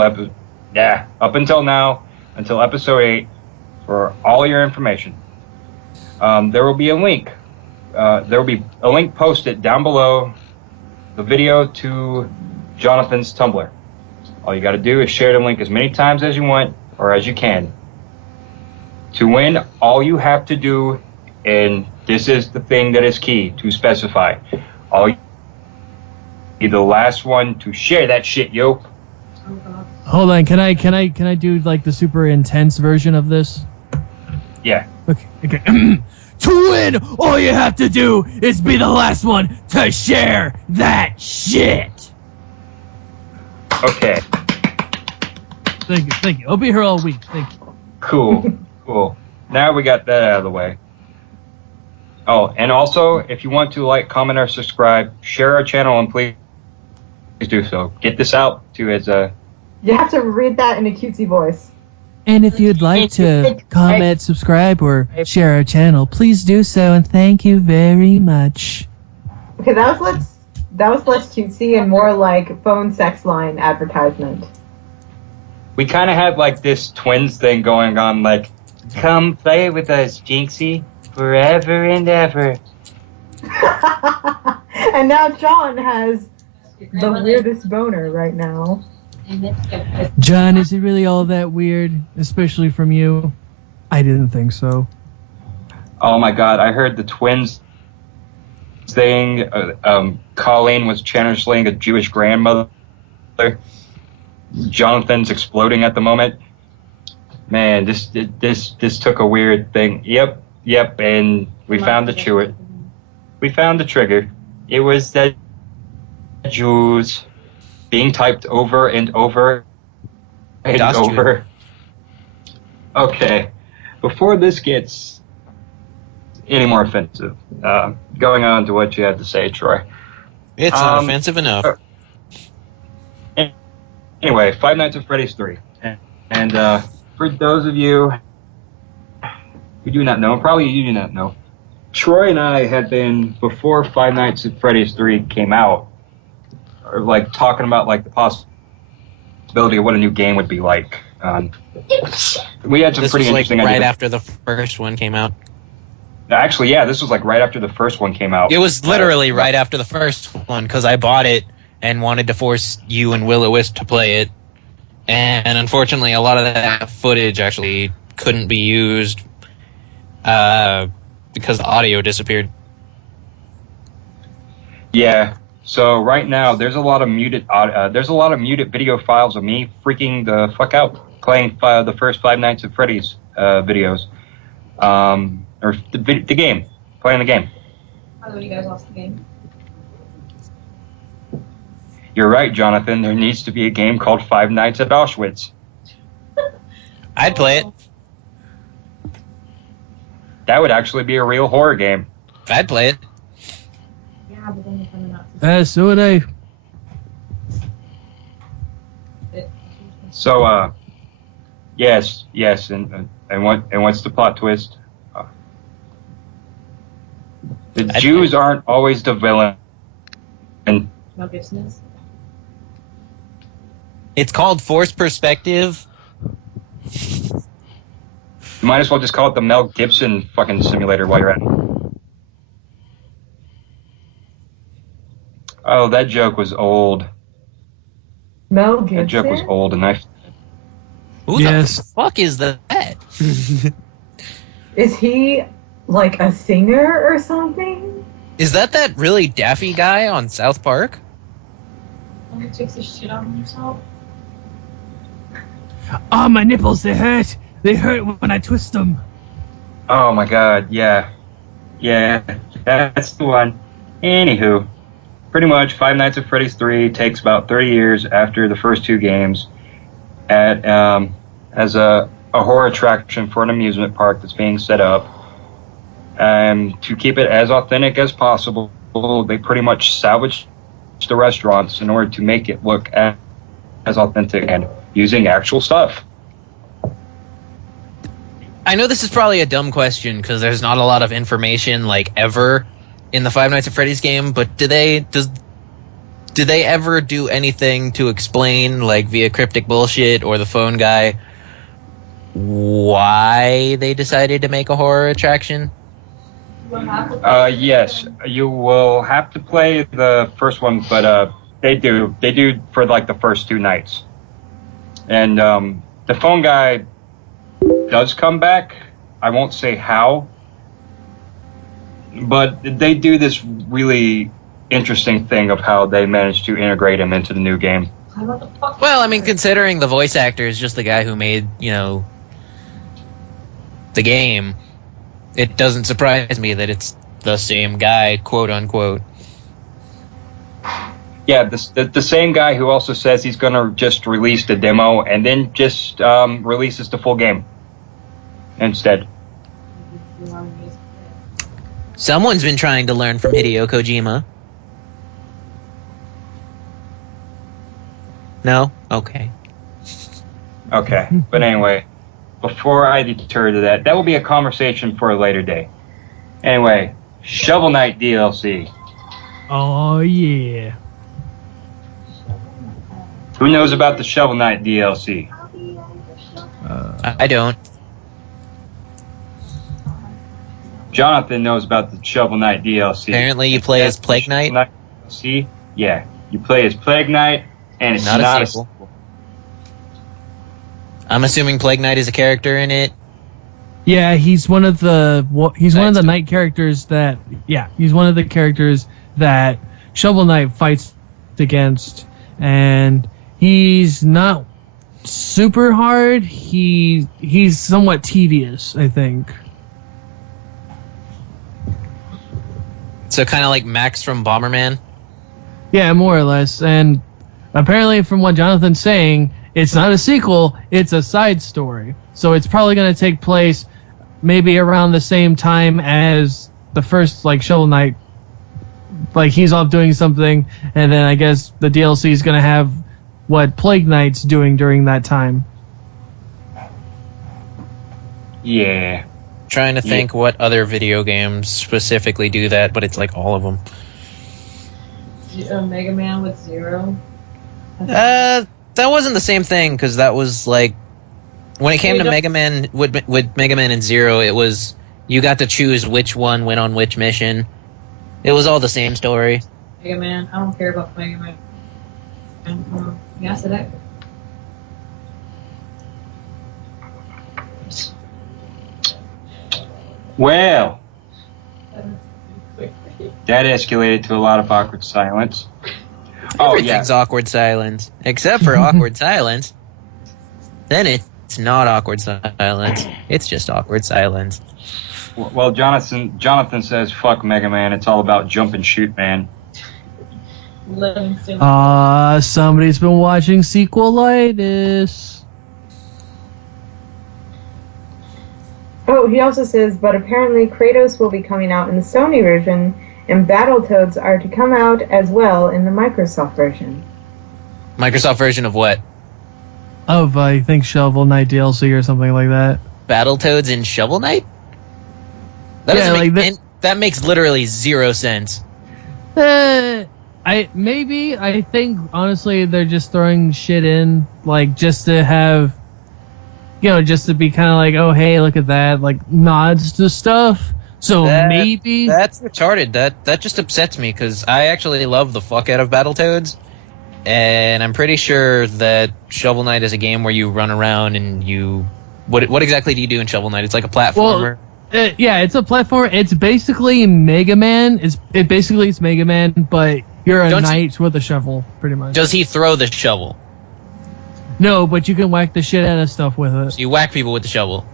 now, until episode 8, for all your information. There will be a link. There will be a link posted down below the video to Jonathan's Tumblr. All you got to do is share the link as many times as you want or as you can. To win, all you have to do, and this is the thing that is key to specify, be the last one to share that shit, yo. Hold on, can I do like the super intense version of this? Yeah. Okay. To win, all you have to do is be the last one to share that shit. Okay. Thank you. I'll be here all week. Thank you. Cool. Now we got that out of the way. Oh, and also, if you want to like, comment, or subscribe, share our channel, and please do so. Get this out to its You have to read that in a cutesy voice. And if you'd like to comment, subscribe, or share our channel, please do so, and thank you very much. Okay, that was less cutesy and more like phone sex line advertisement. We kind of had like this twins thing going on, like, come play with us, Jinxie, forever and ever. And now John has the weirdest boner right now. John, is it really all that weird, especially from you? I didn't think so. Oh my god, I heard the twins thing. Colleen was channeling a Jewish grandmother. Jonathan's exploding at the moment. Man, this took a weird thing. Yep, and we found the trigger. We found the trigger. It was the Jews being typed over and over and over. Okay, before this gets any more offensive, going on to what you have to say, Troy. It's not offensive enough. Anyway, Five Nights at Freddy's 3. And for those of you who do not know, probably you do not know, Troy and I had been, before Five Nights at Freddy's 3 came out, or like talking about like the possibility of what a new game would be like. We had some this pretty was interesting like right ideas. after the first one came out. Actually, yeah, this was like right after the first one came out. It was literally right after the first one, because I bought it and wanted to force you and Will-O-Wisp to play it. And unfortunately, a lot of that footage actually couldn't be used because the audio disappeared. Yeah. So right now, there's a lot of muted video files of me freaking the fuck out. playing the first Five Nights at Freddy's videos, or the game, playing the game. I thought you guys lost the game. You're right, Jonathan. There needs to be a game called Five Nights at Auschwitz. I'd play it. That would actually be a real horror game. I'd play it. Yeah, but then you're not. So would I. So, yes, and what's the plot twist? The Jews aren't always the villain. And Mel Gibson is. It's called Forced Perspective. you might as well just call it the Mel Gibson fucking simulator while you're at it. Oh, that joke was old. Mel Gibson? That joke was old, and I... Who Yes. the fuck is that? Is he like a singer or something? Is that really daffy guy on South Park? He takes his shit on himself. Oh, my nipples, they hurt. They hurt when I twist them. Oh my god, yeah. Yeah, that's the one. Anywho, pretty much Five Nights at Freddy's 3 takes about 30 years after the first two games as a horror attraction for an amusement park that's being set up. To keep it as authentic as possible, they pretty much salvaged the restaurants in order to make it look as authentic and using actual stuff. I know this is probably a dumb question because there's not a lot of information like ever in the Five Nights at Freddy's game, but do they ever do anything to explain, like via cryptic bullshit or the phone guy, why they decided to make a horror attraction? Yes, you will have to play the first one, but they do for like the first two nights. And the phone guy does come back. I won't say how, but they do this really interesting thing of how they managed to integrate him into the new game. Well, I mean, considering the voice actor is just the guy who made, the game, it doesn't surprise me that it's the same guy, quote unquote. Yeah, the same guy who also says he's going to just release the demo and then just releases the full game instead. Someone's been trying to learn from Hideo Kojima. No? Okay. Okay, but anyway, before I deter to that will be a conversation for a later day. Anyway, Shovel Knight DLC. Oh, yeah. Who knows about the Shovel Knight DLC? I don't. Jonathan knows about the Shovel Knight DLC. Apparently you play as Plague Knight? DLC? Yeah, you play as Plague Knight, and it's not a sequel. I'm assuming Plague Knight is a character in it. Yeah, he's one of the night characters that he's one of the characters that Shovel Knight fights against, and he's not super hard. He's somewhat tedious, I think. So kind of like Max from Bomberman? Yeah, more or less. And apparently from what Jonathan's saying, it's not a sequel, it's a side story. So it's probably going to take place maybe around the same time as the first, like, Shovel Knight. Like, he's off doing something, and then I guess the DLC is going to have what Plague Knight's doing during that time. Yeah. Trying to think what other video games specifically do that, but it's like all of them. Mega Man with Zero? That wasn't the same thing, because that was like... When it came to Mega Man, with Mega Man and Zero, it was... You got to choose which one went on which mission. It was all the same story. Mega Man? I don't care about Mega Man. Yeah, so that... Well, that escalated to a lot of awkward silence. Everything's awkward silence. Except for awkward silence. Then it It's not awkward silence. It's just awkward silence. Well, Jonathan says, "Fuck Mega Man. It's all about jump and shoot, man." Living soon. Somebody's been watching Sequelitis. Oh, he also says, but apparently Kratos will be coming out in the Sony version, and Battletoads are to come out as well in the Microsoft version. Microsoft version of what? Of, I think, Shovel Knight DLC or something like that. Battletoads in Shovel Knight? That makes literally zero sense. I think honestly they're just throwing shit in, like, just to have, just to be kind of like, oh hey, look at that, like nods to stuff. So maybe that's retarded. That just upsets me because I actually love the fuck out of Battletoads, and I'm pretty sure that Shovel Knight is a game where you run around and you. What exactly do you do in Shovel Knight? It's like a platformer. Well, yeah, it's a platformer. It's basically Mega Man. It's Mega Man, but you're a knight with a shovel, pretty much. Does he throw the shovel? No, but you can whack the shit out of stuff with it. So you whack people with the shovel.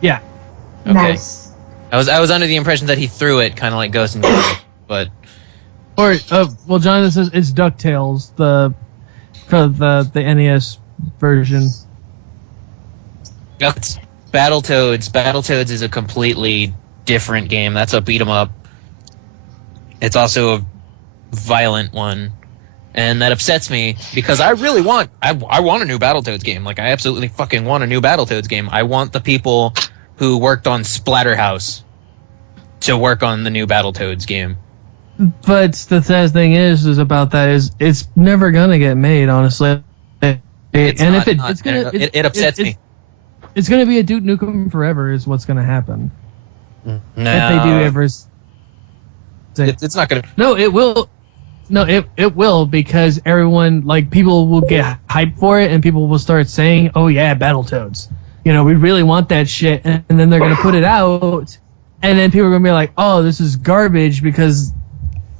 Yeah. Okay. Nice. I was under the impression that he threw it, kind of like Ghost and Ghost, but. Or Jonathan says it's DuckTales, for the NES version. That's Battletoads. Battletoads is a completely different game. That's a beat 'em up. It's also a violent one, and that upsets me because I really want I want a new Battletoads game. Like, I absolutely fucking want a new Battletoads game. I want the people who worked on Splatterhouse to work on the new Battletoads game. But the sad thing is about that is it's never gonna get made, honestly. It upsets me. It's gonna be a Duke Nukem Forever is what's gonna happen. No, if they do ever. It's not gonna. No, it will. No, it will, because everyone, like, people will get hyped for it and people will start saying, "Oh yeah, Battletoads. We really want that shit," and then they're gonna put it out, and then people are gonna be like, "Oh, this is garbage because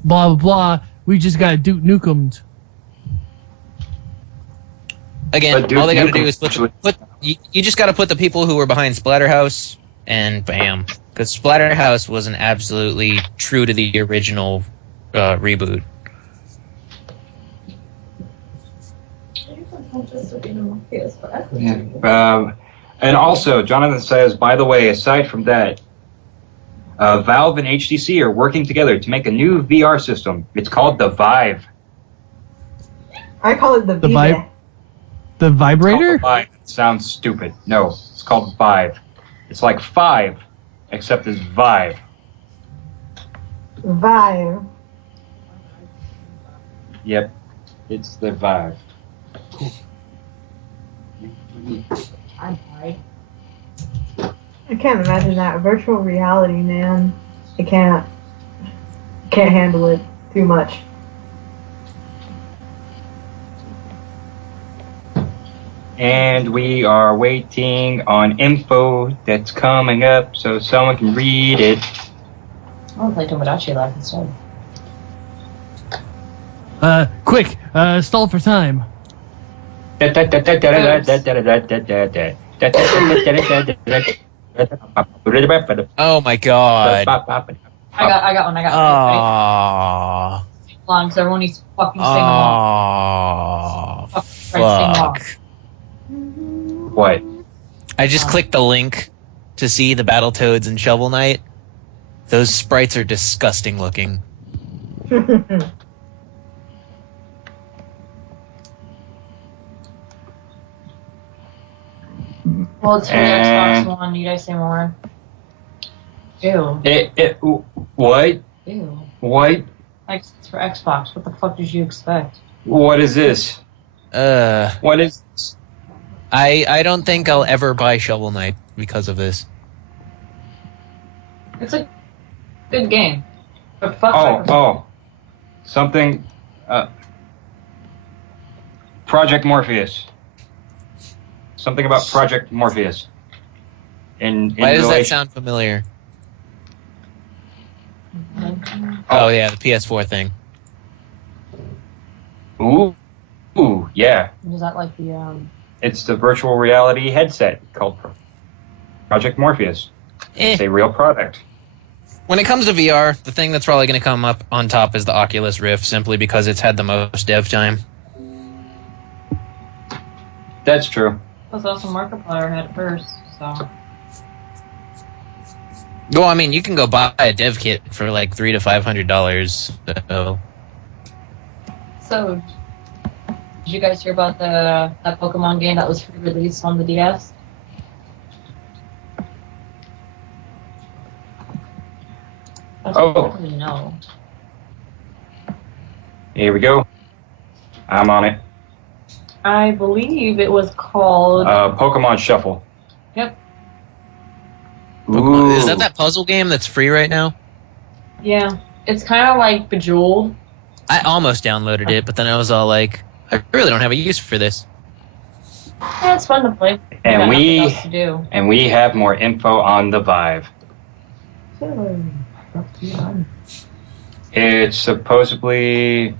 blah blah blah. We just got Duke Nukemed." Again, all they gotta do is put you just gotta put the people who were behind Splatterhouse, and bam, because Splatterhouse was an absolutely true to the original reboot. Yeah. And also, Jonathan says, by the way, aside from that, Valve and HTC are working together to make a new VR system. It's called the Vive. I call it the Vive. The vibrator? Vive. It sounds stupid. No, it's called Vive. It's like five, except it's Vive. Vive. Yep, it's the Vive. I'm sorry. I can't imagine that. Virtual reality, man. I can't handle it too much. And we are waiting on info that's coming up so someone can read it. I want to play Tomodachi Life instead. Quick, stall for time. Oh my god. I got one. Aww. Sing along, so everyone needs to fucking sing along. Aww. Sing along. Fuck. What? I just clicked the link to see the Battletoads and Shovel Knight. Those sprites are disgusting looking. Well, it's for the Xbox One. Need I say more? Ew. What? Ew. What? It's for Xbox. What the fuck did you expect? What is this? What is this? I don't think I'll ever buy Shovel Knight because of this. It's a good game. But fuck Microsoft. Something. Project Morpheus. Something about Project Morpheus. Why does that sound familiar? Oh yeah, the PS4 thing. Ooh, yeah. Is that like the It's the virtual reality headset called Project Morpheus. It's a real product. When it comes to VR, the thing that's probably going to come up on top is the Oculus Rift, simply because it's had the most dev time. That's true. Plus, also Markiplier had it first, so. Well, I mean, you can go buy a dev kit for like $300 to $500. So, did you guys hear about that Pokemon game that was pre-released on the DS? Oh. No. Here we go. I'm on it. I believe it was called. Pokemon Shuffle. Yep. Ooh. Is that puzzle game that's free right now? Yeah. It's kind of like Bejeweled. I almost downloaded it, but then I was all like, I really don't have a use for this. Yeah, it's fun to play. And Got we nothing else to do. and we have more info on the Vive. It's supposedly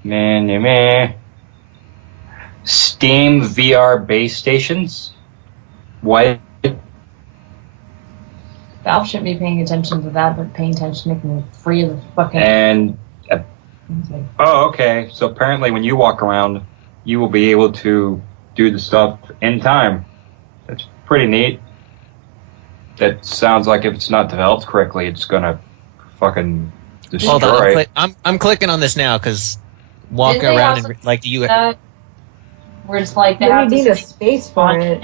Steam VR base stations. What? Valve shouldn't be paying attention to that, but paying attention to making free of the fucking. And oh, okay. So apparently, when you walk around, you will be able to do the stuff in time. That's pretty neat. That sounds like if it's not developed correctly, it's gonna fucking destroy. Hold on, I'm clicking on this now because walking Didn't they around also and like the U. Where it's like they You have need this a space for it.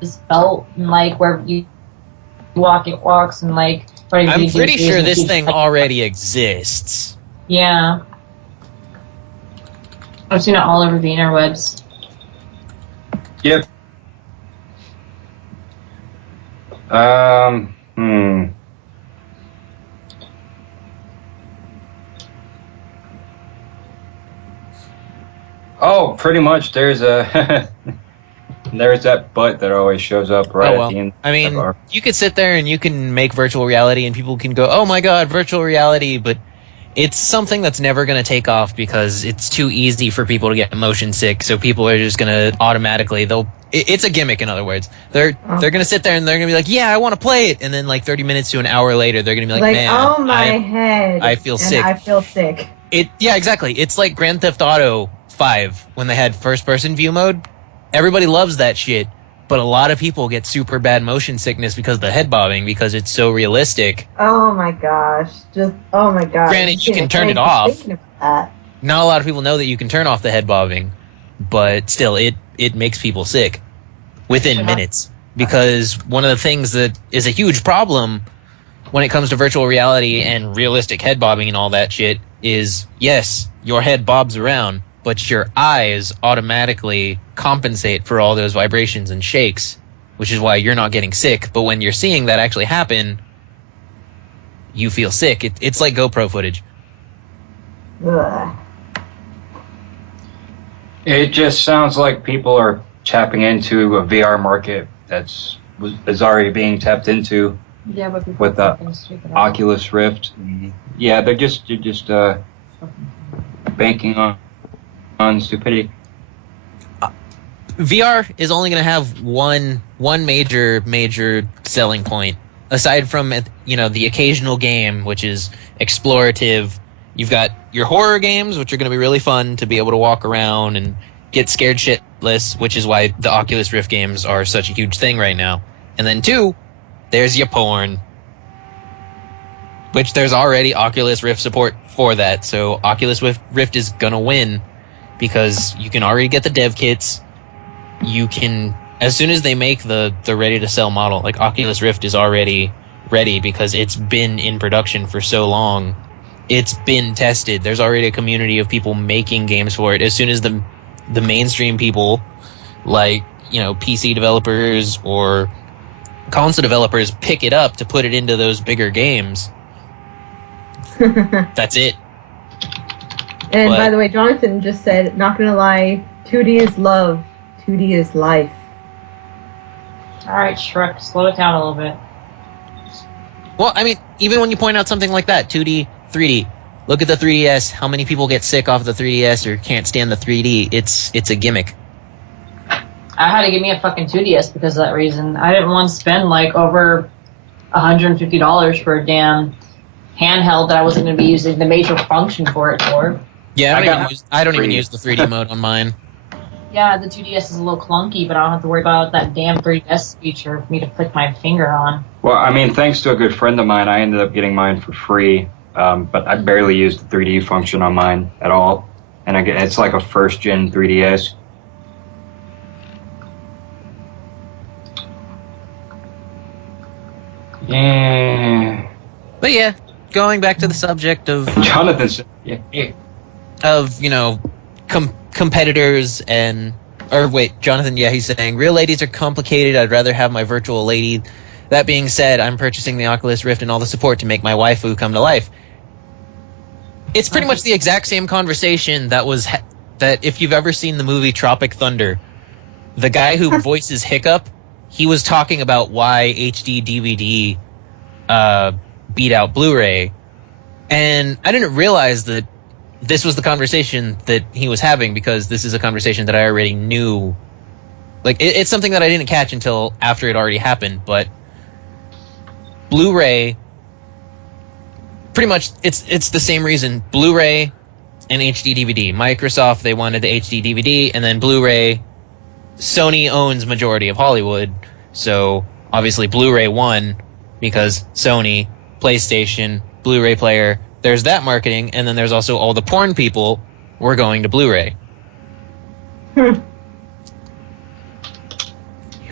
this belt and like where you walk, it walks and like. I'm pretty sure this thing already exists. Yeah. I've seen it all over the interwebs. Yep. Oh, pretty much. There's a there's that butt that always shows up right at the end. I mean, you could sit there and you can make virtual reality, and people can go, "Oh my god, virtual reality!" But it's something that's never going to take off because it's too easy for people to get motion sick. So people are just going to automatically it's a gimmick. In other words, they're going to sit there and they're going to be like, "Yeah, I want to play it," and then like 30 minutes to an hour later, they're going to be like, "Man, oh my head, I feel sick. I feel sick." Yeah, exactly. It's like Grand Theft Auto 5 when they had first-person view mode. Everybody loves that shit, but a lot of people get super bad motion sickness because of the head bobbing because it's so realistic. Oh my gosh! Oh my gosh! Granted, you can turn it off. Not a lot of people know that you can turn off the head bobbing, but still, it makes people sick within minutes. Because one of the things that is a huge problem when it comes to virtual reality and realistic head bobbing and all that shit is, yes, your head bobs around, but your eyes automatically compensate for all those vibrations and shakes, which is why you're not getting sick. But when you're seeing that actually happen, you feel sick. It's like GoPro footage. Ugh. It just sounds like people are tapping into a VR market is already being tapped into. Yeah, but with the Oculus Rift. Yeah, they're just banking on stupidity. VR is only going to have one major selling point. Aside from the occasional game, which is explorative, you've got your horror games, which are going to be really fun to be able to walk around and get scared shitless, which is why the Oculus Rift games are such a huge thing right now. And then 2, there's your porn, which there's already Oculus Rift support for that. So Oculus Rift is going to win because you can already get the dev kits. You can, as soon as they make the ready to sell model, like Oculus Rift is already ready because it's been in production for so long. It's been tested. There's already a community of people making games for it. As soon as the mainstream people, like, PC developers or console developers pick it up to put it into those bigger games, that's it. And by the way, Jonathan just said, not gonna lie, 2D is love, 2D is life. Alright, Shrek, slow it down a little bit. Well, I mean, even when you point out something like that, 2D, 3D, look at the 3DS. How many people get sick off the 3DS or can't stand the 3D? It's a gimmick. I had to give me a fucking 2DS because of that reason. I didn't want to spend like over $150 for a damn handheld that I wasn't going to be using the major function for it for. Yeah, I don't even use the 3D mode on mine. Yeah, the 2DS is a little clunky, but I don't have to worry about that damn 3DS feature for me to click my finger on. Well, I mean, thanks to a good friend of mine, I ended up getting mine for free, but I barely used the 3D function on mine at all. And again, it's like a first-gen 3DS. Yeah. But yeah, going back to the subject of Jonathan said, yeah. Of, competitors and... Or wait, Jonathan, yeah, he's saying, real ladies are complicated, I'd rather have my virtual lady. That being said, I'm purchasing the Oculus Rift and all the support to make my waifu come to life. It's pretty much the exact same conversation that if you've ever seen the movie Tropic Thunder, the guy who voices Hiccup, he was talking about why HD DVD beat out Blu-ray. And I didn't realize that this was the conversation that he was having, because this is a conversation that I already knew. Like, it's something that I didn't catch until after it already happened, but Blu-ray, pretty much, it's the same reason. Blu-ray and HD DVD. Microsoft, they wanted the HD DVD, and then Blu-ray, Sony owns majority of Hollywood, so obviously Blu-ray won, because Sony, PlayStation, Blu-ray player, there's that marketing, and then there's also all the porn people were going to Blu-ray.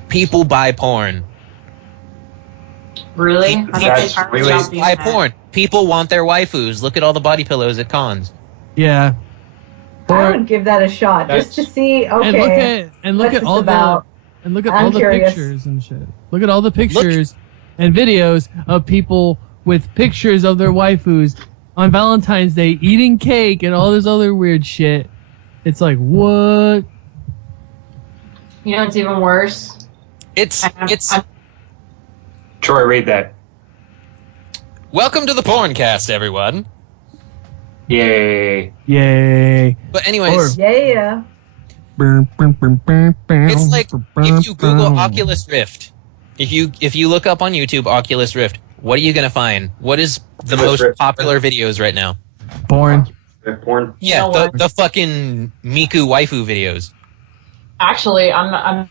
People buy porn. Really? Really buy porn. People want their waifus. Look at all the body pillows at cons. Yeah. I would give that a shot just to see. Okay. And look at all I'm the curious. pictures and shit. Look at all the pictures and videos of people with pictures of their waifus on Valentine's Day eating cake and all this other weird shit. It's like, what? You know what's even worse? It's Troy, read that. Welcome to the PornCast, everyone. Yay. Yay. But anyways, Yeah. it's like if you Google Oculus Rift, if you look up on YouTube Oculus Rift, what are you gonna find? What is the most popular videos right now? Porn. Porn. Yeah, You know what? the fucking Miku waifu videos. Actually, I'm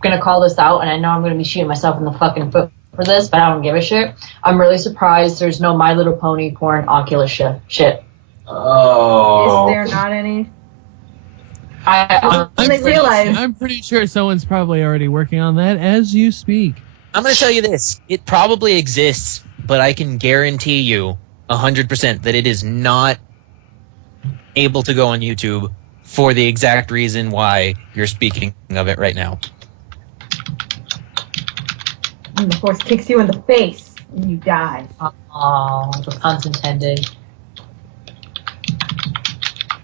gonna call this out, and I know I'm gonna be shooting myself in the fucking foot for this, but I don't give a shit. I'm really surprised there's no My Little Pony porn Oculus shit. Oh. Is there not any? I I'm pretty sure someone's probably already working on that as you speak. I'm gonna tell you this: it probably exists, but I can guarantee you 100% that it is not able to go on YouTube for the exact reason why you're speaking of it right now. And the horse kicks you in the face and you die. Oh, the pun's intended.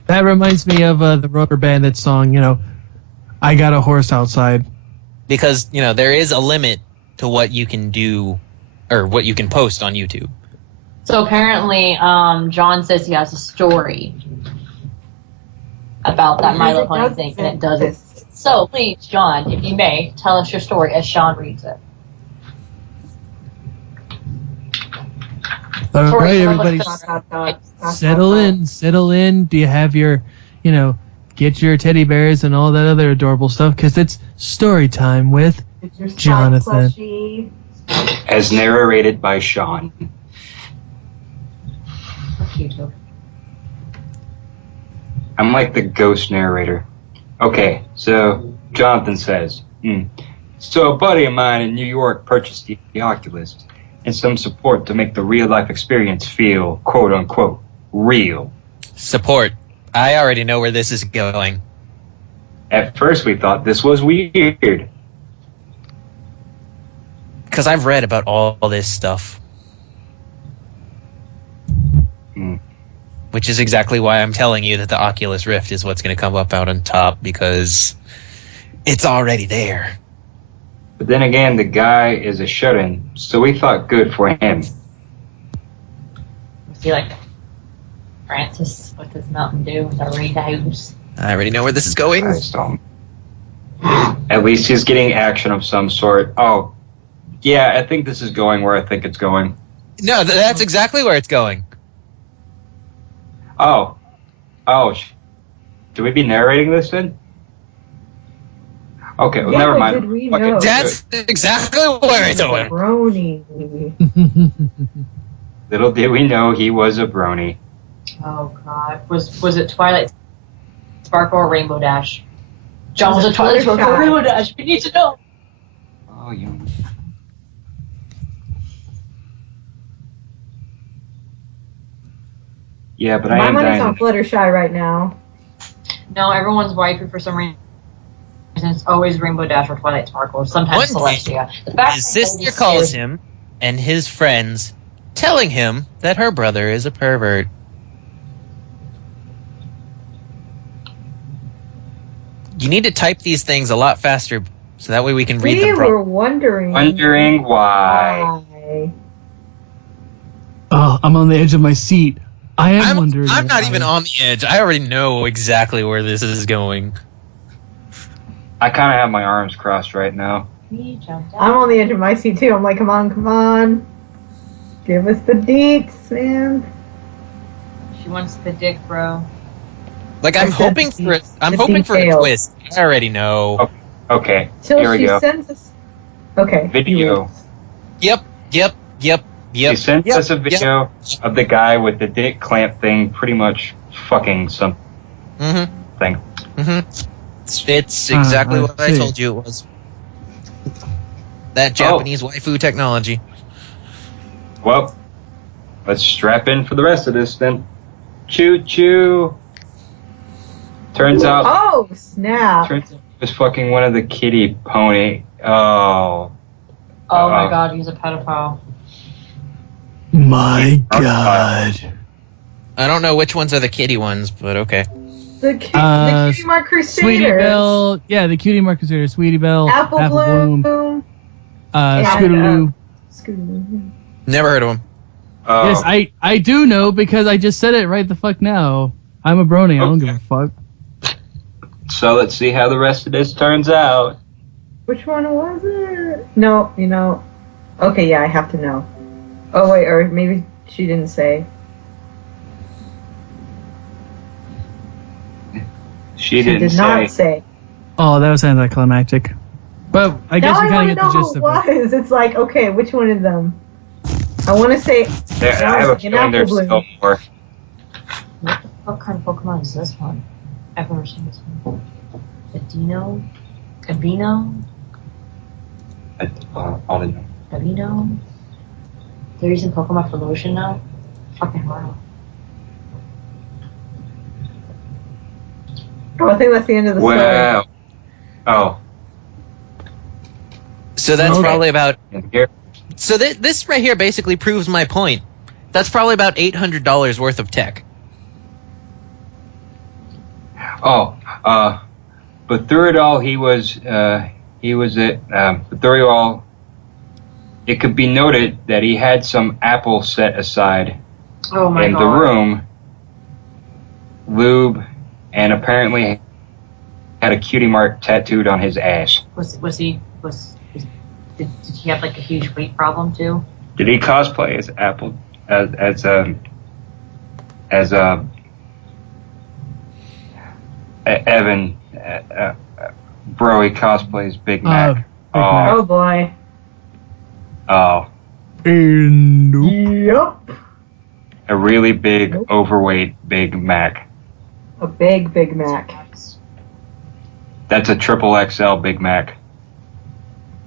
That reminds me of the Rubber Bandit song, I got a horse outside. Because, there is a limit to what you can do or what you can post on YouTube. So apparently, John says he has a story about that My Little Pony thing, and it doesn't. So please, John, if you may, tell us your story as Sean reads it. All Sorry, right, someone everybody, was- settle in. Do you have your, get your teddy bears and all that other adorable stuff? Because it's story time with It's your side Jonathan. plushie. As narrated by Sean. I'm like the ghost narrator. Okay, so Jonathan says, So a buddy of mine in New York purchased the Oculus and some support to make the real-life experience feel, quote-unquote, real. Support. I already know where this is going. At first we thought this was weird. Because I've read about all this stuff. Which is exactly why I'm telling you that the Oculus Rift is what's going to come up out on top, because it's already there. But then again, the guy is a shut-in, so we thought good for him. See, like Francis with his Mountain Dew with the Doritos. I already know where this is going. I just don't. At least he's getting action of some sort. Oh, yeah, I think this is going where I think it's going. No, that's exactly where it's going. Oh. Should we be narrating this then? Okay, well, Yeah, never mind. did we Okay, know? That's exactly where it's going. Brony. Little did we know he was a brony. Oh God, was it Twilight Sparkle or Rainbow Dash? John was a Twilight Sparkle or Rainbow Dash. We need to know. Oh, you. Yeah, but I My am money's dying. on Fluttershy right now. No, everyone's waifu for some reason. It's always Rainbow Dash or Twilight Sparkle, or sometimes One day, Celestia. The fact His that sister Celestia calls is- him and his friends, telling him that her brother is a pervert. You need to type these things a lot faster so that way we can read We them were properly. wondering Why? why. Oh, I'm on the edge of my seat. I am wondering. I'm not why. even on the edge. I already know exactly where this is going. I kind of have my arms crossed right now. We jumped out. I'm on the edge of my seat too. I'm like, come on. Give us the deets, man. She wants the dick, bro. Like I I'm said hoping for the I'm hoping for a details. twist. I already know. Okay, Till here we she go. sends us. Okay. Video. Yep. She sent yep, us a video of the guy with the dick clamp thing pretty much fucking something. It's exactly what I see. told you it was. That Japanese waifu technology. Well, let's strap in for the rest of this then. Choo choo. Turns out Oh, snap. it was fucking one of the kitty pony. Oh. Oh my God, he's a pedophile. My God. I don't know which ones are the kitty ones, but okay. The Cutie Mark Sweetie Crusaders. Belle. Yeah, the Cutie Mark Crusader. Sweetie Belle. Apple Bloom. Scootaloo. Scootaloo. Never heard of them. Oh. Yes, I do know because I just said it right the fuck now. I'm a brony. I don't give a fuck. So let's see how the rest of this turns out. Which one was it? No, Okay, yeah, I have to know. Oh, wait, or maybe she didn't say. She didn't did not say. Oh, that was anticlimactic. But I guess Now we I kind want of to get the know gist who of it it. was. It's like, okay, which one of them? I want to say. I have a feeling there's still more. What kind of Pokemon is this one? I've never seen this one. Adino? Abino? I don't know. Abino? They're using Pokemon for lotion now? Fucking wow. Oh, I think that's the end of the story. Wow. Oh. So that's Okay. probably about. And here. So this right here basically proves my point. That's probably about $800 worth of tech. Oh. But through it all, he was it. But through it all, it could be noted that he had some apple set aside Oh my in God. the room, lube, and apparently had a cutie mark tattooed on his ass. Did he have like a huge weight problem too? Did he cosplay as Apple as Evan? Bro, he cosplays Big Mac. Big oh, Oh boy. oh, Nope. Yep. a really big, overweight Big Mac. A big Big Mac. That's a triple XL Big Mac.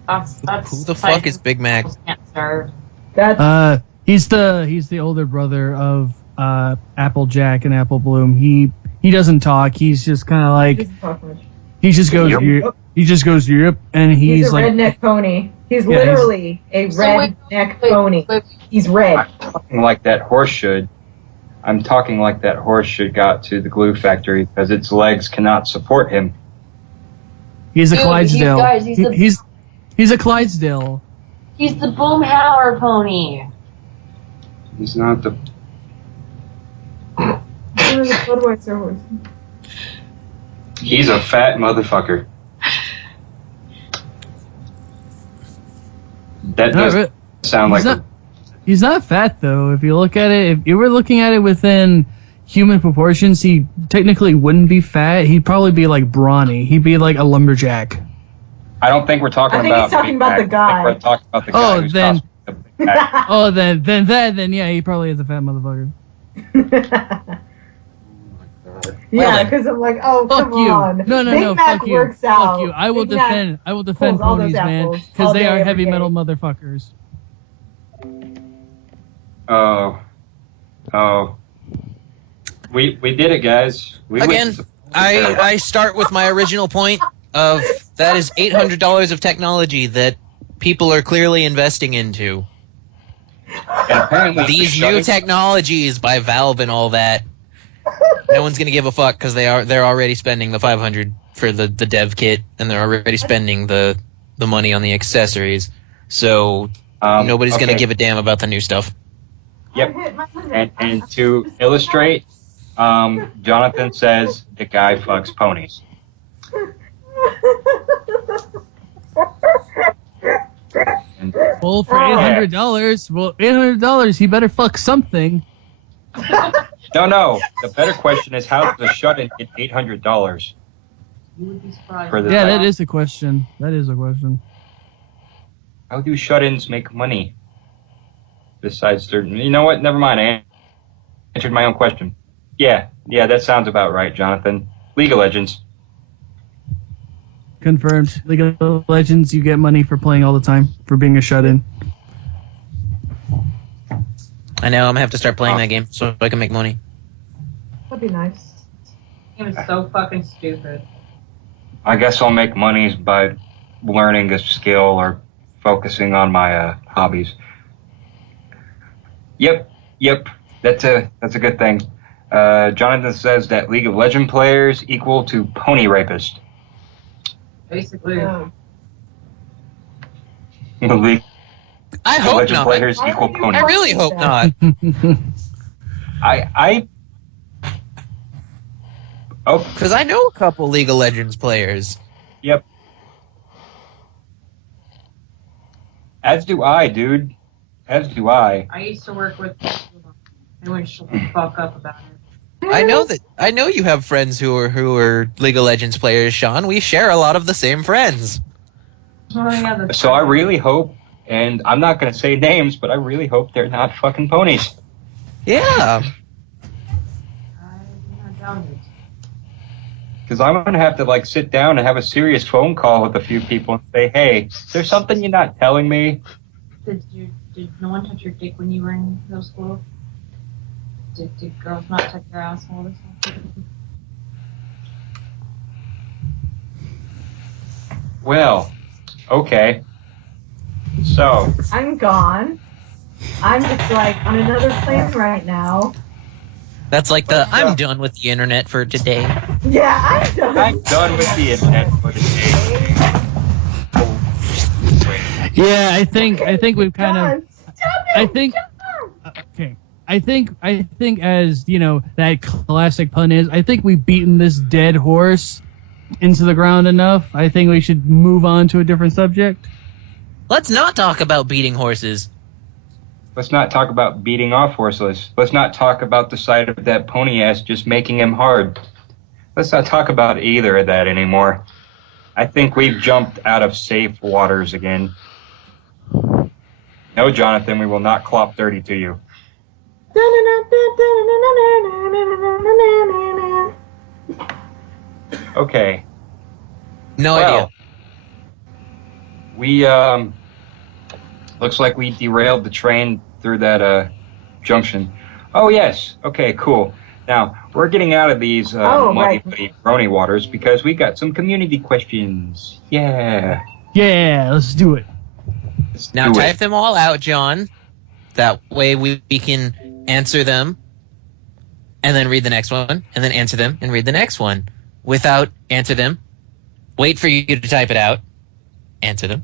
That's Who the fuck is Big Mac? Can't serve. That's He's the older brother of Applejack and Apple Bloom. He doesn't talk. He's just kind of like doesn't talk much. he just goes Yep. yep. He just goes yep, and He's he's a like redneck pony. He's Yeah, literally a redneck pony. He's red. I'm talking like that horse should. I'm talking like that horse should got to the glue factory because its legs cannot support him. he's a Dude, Clydesdale. guys, he's He's a Clydesdale. He's the Boomhauer pony. He's not the. One of the Budweiser horses. He's a fat motherfucker. That does sound like he's not fat though. If you look at it, if you were looking at it within human proportions, he technically wouldn't be fat. He'd probably be like brawny. He'd be like a lumberjack. I don't think we're talking about. I think he's talking about the guy. We're talking about the guy who's then. the big guy. Oh, then yeah, he probably is a fat motherfucker. Yeah, because I'm like, oh, Fuck come you. on. No, Big Mac fuck you. works out. Fuck you. I will Big Mac defend pulls all ponies, those man, apples because all they day, are every heavy day. metal motherfuckers. Oh. We did it, guys. We Again, went- I start with my original point of that is $800 of technology that people are clearly investing into. And apparently These new technologies by Valve and all that. No one's gonna give a fuck because they're already spending the $500 for the dev kit, and they're already spending the money on the accessories. So nobody's gonna give a damn about the new stuff. Yep. And to illustrate, Jonathan says the guy fucks ponies. And, Well, for $800, he better fuck something. no. The better question is, how does the shut-in get $800 You would be surprised. for the? Yeah, that is a question. That is a question. How do shut-ins make money? Besides certain, you know what? Never mind. I answered my own question. Yeah, that sounds about right, Jonathan. League of Legends. Confirmed. League of Legends, you get money for playing all the time, for being a shut-in. I know, I'm gonna have to start playing that game so I can make money. That'd be nice. It was so fucking stupid. I guess I'll make money by learning a skill or focusing on my hobbies. Yep. That's a good thing. Jonathan says that League of Legends players equal to pony rapist. Basically. Yeah. League I of hope Legends not. players Why equal would you pony. I really hope not. I Because I know a couple League of Legends players. Yep. As do I, dude. As do I. I used to work with. They wouldn't shut the fuck up about it. I know you have friends who are League of Legends players, Sean. We share a lot of the same friends. Oh, yeah, that's So I really hope, and I'm not going to say names, but I really hope they're not fucking ponies. Yeah. I'm not down with it. Because I'm going to have to, sit down and have a serious phone call with a few people and say, hey, there's something you're not telling me. Did no one touch your dick when you were in middle school? Did girls not touch your asshole or something? Well, okay. So, I'm gone. I'm just on another planet right now. That's like I'm done with the internet for today. Yeah, I'm done. I'm done with the internet for today. Yeah, I think we've kind of. God, stop it! I think. Okay. I think as that classic pun is, I think we've beaten this dead horse into the ground enough. I think we should move on to a different subject. Let's not talk about beating horses. Let's not talk about beating off horses. Let's not talk about the sight of that pony ass just making him hard. Let's not talk about either of that anymore. I think we've jumped out of safe waters again. No, Jonathan, we will not clop dirty to you. Okay. No Well, idea. We, looks like we derailed the train through that, junction. Oh, yes. Okay, cool. Now, we're getting out of these, muddy brony waters because we got some community questions. Yeah. Yeah, let's do it. Let's Now do type it. them all out, John. That way we can answer them, and then read the next one, and then answer them, and read the next one. Without answer them, wait for you to type it out, answer them.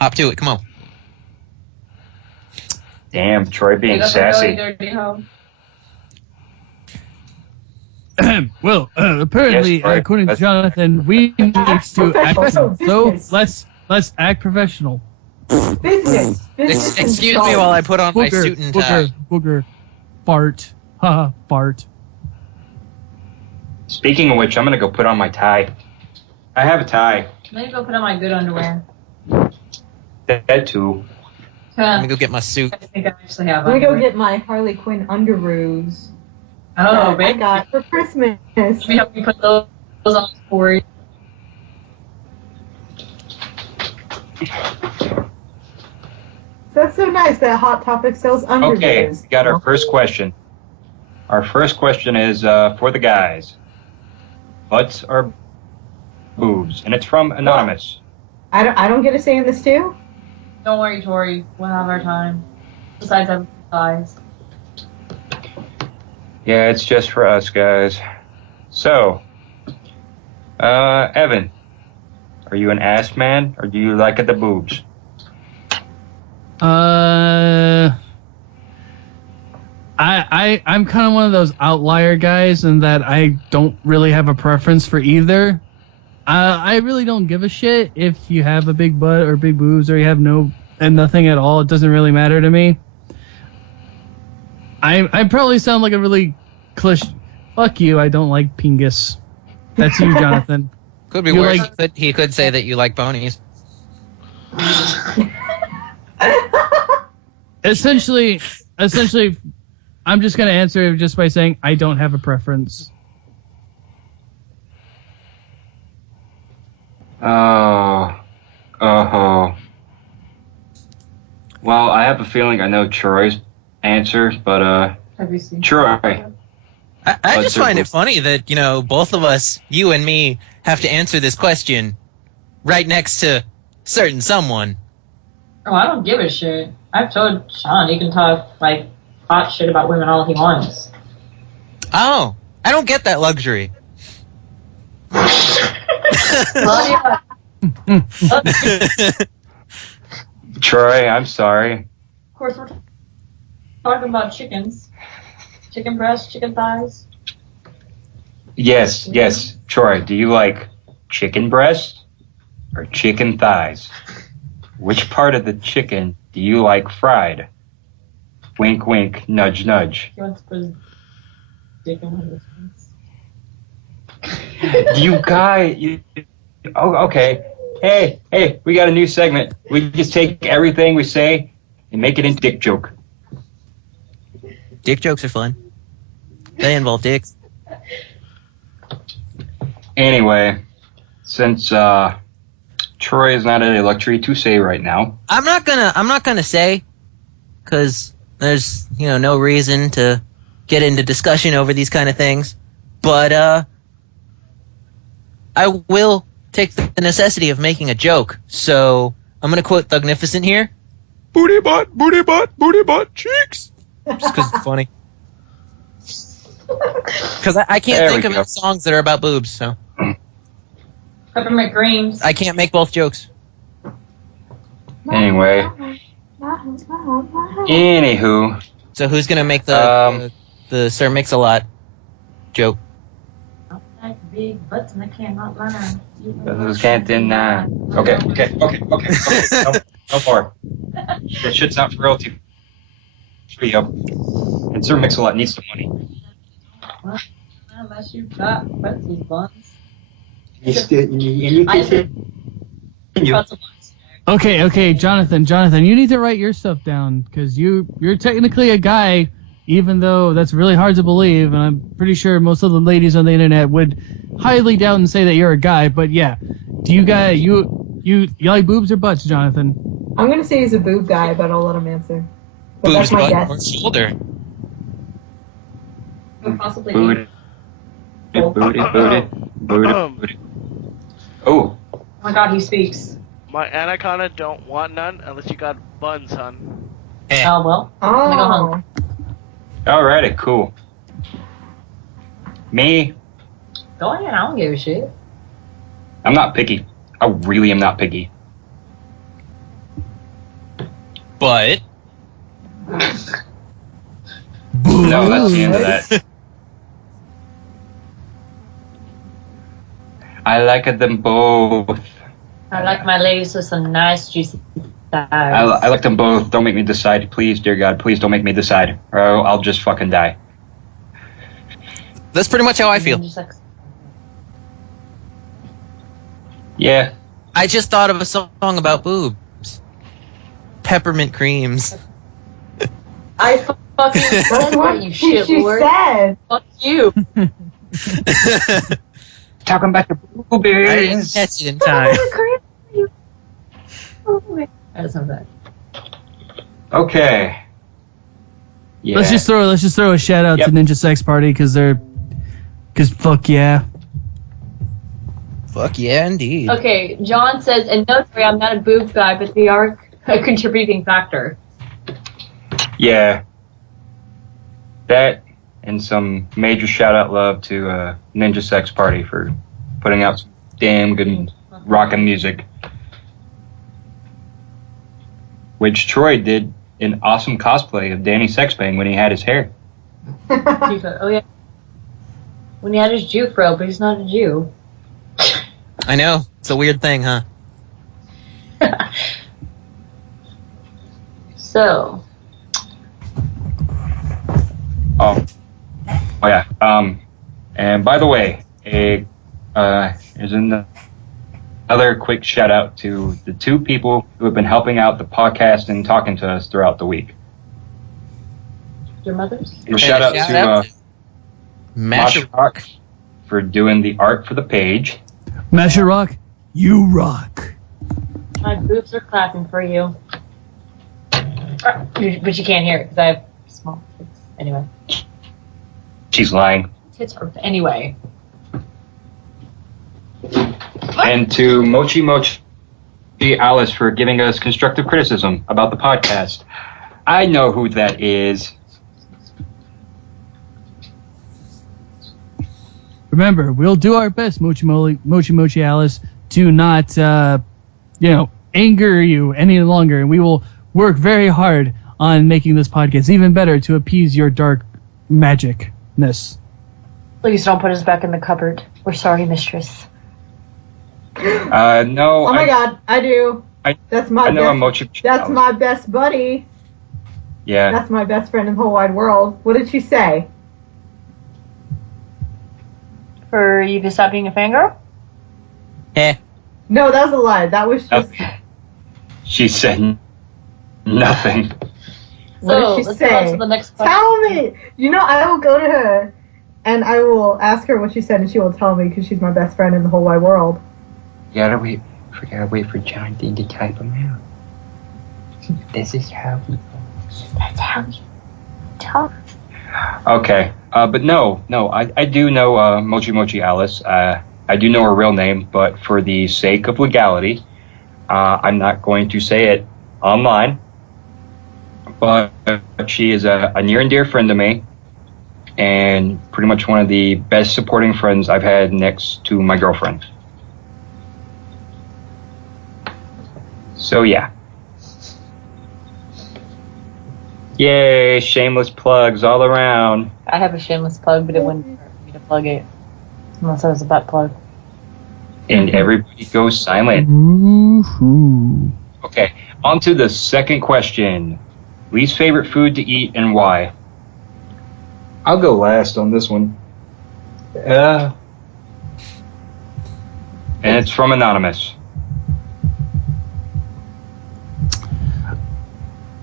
Hop to it, come on. Damn, Troy being sassy. Dirty hoe. Well, apparently, Yes, right. according to Jonathan, we need to Professional act. So business. Let's act professional. Business. Excuse me while I put on my suit and tie. Booger. Fart. Haha, fart. Speaking of which, I'm gonna go put on my tie. I have a tie. Let me go put on my good underwear. That too. Let me go get my suit. I think I actually have Let me go underwear. get my Harley Quinn underoos. Oh, I baby. got for Christmas. Let me help you put those on for you. That's so nice that Hot Topic sells underoos. Okay, we got our first question. Our first question is for the guys. Butts or boobs? And it's from Anonymous. I don't get a say in this too? Don't worry, Tori. We'll have our time. Besides, I have thighs. Yeah, it's just for us guys. So, Evan, are you an ass man or do you like the boobs? I'm kind of one of those outlier guys in that I don't really have a preference for either. I really don't give a shit if you have a big butt or big boobs or you have nothing at all. It doesn't really matter to me. I probably sound like a really cliche. Fuck you. I don't like pingus. That's you, Jonathan. Could be You worse. like- He could say that you like ponies. Essentially, I'm just gonna answer it just by saying I don't have a preference. Oh. Well, I have a feeling I know Troy's answer, but Have you seen? Troy. I just find it funny that, both of us, you and me, have to answer this question right next to certain someone. Oh, I don't give a shit. I've told Sean he can talk, hot shit about women all he wants. Oh, I don't get that luxury. Well, yeah. Troy, I'm sorry. Of course, we're talking about chickens. Chicken breasts, chicken thighs. Yes. Troy, do you like chicken breast or chicken thighs? Which part of the chicken do you like fried? Wink, wink, nudge, nudge. He wants to put his dick in one of his hands. You guy, oh, okay. Hey, we got a new segment. We just take everything we say and make it into dick joke. Dick jokes are fun. They involve dicks. Anyway, since Troy is not at a luxury to say right now, I'm not gonna say, because there's no reason to get into discussion over these kind of things. But I will take the necessity of making a joke. So I'm gonna quote Thugnificent here. Booty butt, cheeks. Just because it's funny. Because I can't There think we of go. any songs that are about boobs, so Peppermint greens. I can't make both jokes. anyway, anywho, So who's gonna make the Sir Mix-a-Lot joke? I like big butts and I cannot lie. those can't deny. Okay. No more. That shit's not for royalty free, yo. And Sir Mix-a-Lot needs the money. Unless you got pretzel buns. You Pretzel buns. Okay, Jonathan, you need to write your stuff down because you're technically a guy, even though that's really hard to believe, and I'm pretty sure most of the ladies on the internet would highly doubt and say that you're a guy. But yeah, do you guys you like boobs or butts, Jonathan? I'm gonna say he's a boob guy, but I'll let him answer. But Boobs, that's my butt, or guess. shoulder? Possibly. Booty. Booty. Oh, Oh my god, he speaks. My anaconda don't want none unless you got buns, hun. Oh, well. I'm gonna go home. alrighty, cool. Me, Go ahead, I don't give a shit. I'm not picky. I really am not picky. But No, that's the end of that. I like them both. I like my ladies with some nice juicy thighs. I like them both. Don't make me decide. Please, dear God, please don't make me decide. Or I'll just fucking die. That's pretty much how I feel. Yeah. I just thought of a song about boobs. Peppermint creams. I fucking said what you shit she lord. said. Fuck you. Talking about the I didn't boobies. catch it in time. That's not bad. Okay. Yeah. Let's just throw a shout out Yep. to Ninja Sex Party because fuck yeah. Fuck yeah, indeed. Okay, John says, and no, sorry, I'm not a boob guy, but they are a contributing factor. Yeah. That and some major shout out love to Ninja Sex Party for putting out some damn good rockin' music. Which Troy did an awesome cosplay of Danny Sexbang when he had his hair. Oh, yeah. When he had his Jew fro, but he's not a Jew. I know. It's a weird thing, huh? So, Oh yeah. And by the way, there's another quick shout out to the two people who have been helping out the podcast and talking to us throughout the week. your mothers? A shout out to Masher. Rock for doing the art for the page. Masher Rock, you rock. My boobs are clapping for you. But you can't hear it because I have small tits. Anyway. She's lying. Tits are... Anyway. And to Mochi Mochi Alice for giving us constructive criticism about the podcast. I know who that is. Remember, we'll do our best, Mochi Alice, to not, anger you any longer, and we will work very hard on making this podcast even better to appease your dark magicness. Please don't put us back in the cupboard. We're sorry, mistress. No. Oh my God, I do. That's my I know best. Mochi. That's my best buddy. Yeah. That's my best friend in the whole wide world. What did she say? For you to stop being a fangirl? Eh. No, that was a lie. That was just. She said nothing. What So, did she let's move on say? to the next question. Tell me. You know, I will go to her, and I will ask her what she said, and she will tell me because she's my best friend in the whole wide world. We gotta wait for Jonathan to type them out. This is how we. That's how you talk. Okay. But no. I do know Mochi Mochi Alice. I do know her real name, but for the sake of legality, I'm not going to say it online. But she is a near and dear friend to me, and pretty much one of the best supporting friends I've had next to my girlfriend. So yeah. Yay, shameless plugs all around. I have a shameless plug, but it wouldn't hurt me to plug it. Unless it was a butt plug. And everybody goes silent. Woohoo. Okay, on to the second question. Least favorite food to eat and why? I'll go last on this one. And it's from Anonymous.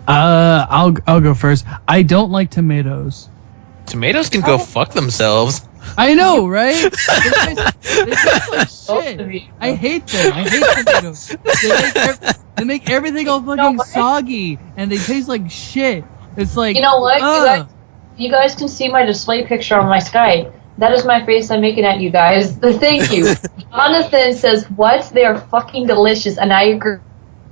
I'll go first. I don't like tomatoes. Tomatoes can go fuck themselves. I know, right? They taste like shit. I hate them. I hate tomatoes. They make everything all fucking soggy, and they taste like shit. It's like, You know what? You guys can see my display picture on my Skype. That is my face I'm making at you guys. Thank you. Jonathan says, what? They are fucking delicious, and I agree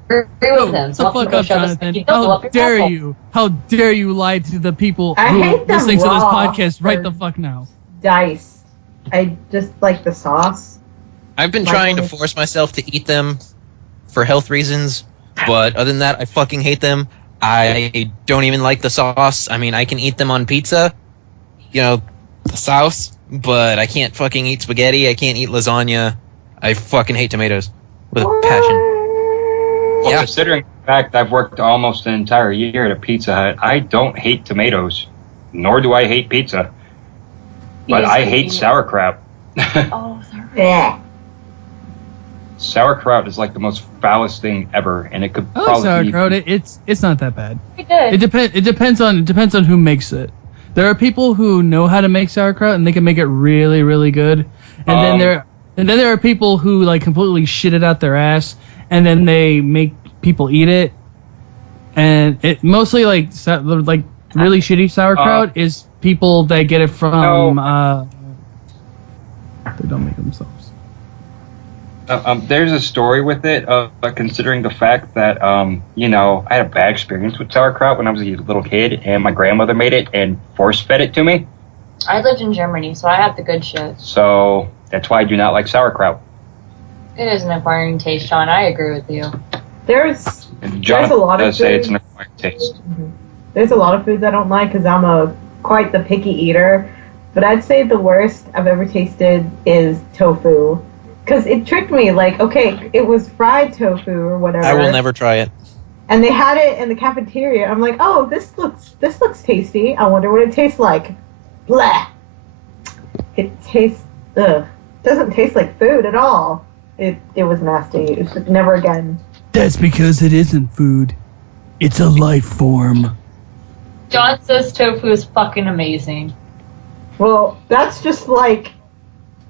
with him. So fuck up, Jonathan. How dare you? How dare you lie to the people I who hate are them listening to this raw podcast right or- the fuck now? Dice. I just like the sauce. I've been trying to force myself to eat them for health reasons, but other than that, I fucking hate them. I don't even like the sauce. I mean, I can eat them on pizza, the sauce, but I can't fucking eat spaghetti. I can't eat lasagna. I fucking hate tomatoes. with a passion. Well, Yeah. considering the fact I've worked almost an entire year at a Pizza Hut, I don't hate tomatoes, nor do I hate pizza. But I hate sauerkraut. Oh, sorry. Yeah. Sauerkraut is like the most foulest thing ever, and it could I like probably sauerkraut. It's not that bad. Pretty good. It depends on who makes it. There are people who know how to make sauerkraut and they can make it really, really good. And then there are people who like completely shit it out their ass and then they make people eat it. And it mostly like really shitty sauerkraut is people that get it from they don't make it themselves. There's a story with it, considering the fact that, I had a bad experience with sauerkraut when I was a little kid, and my grandmother made it and force-fed it to me. I lived in Germany, so I have the good shit. So that's why I do not like sauerkraut. It is an acquiring taste, Sean. I agree with you. There's Jonathan a lot of does say it's foods. an acquired taste. There's a lot of foods I don't like because I'm quite the picky eater. But I'd say the worst I've ever tasted is tofu. Because it tricked me, like, okay, it was fried tofu or whatever. I will never try it. And they had it in the cafeteria. I'm like, oh, this looks tasty. I wonder what it tastes like. Blah. It tastes, doesn't taste like food at all. It was nasty. It's just never again. That's because it isn't food. It's a life form. John says tofu is fucking amazing. Well, that's just like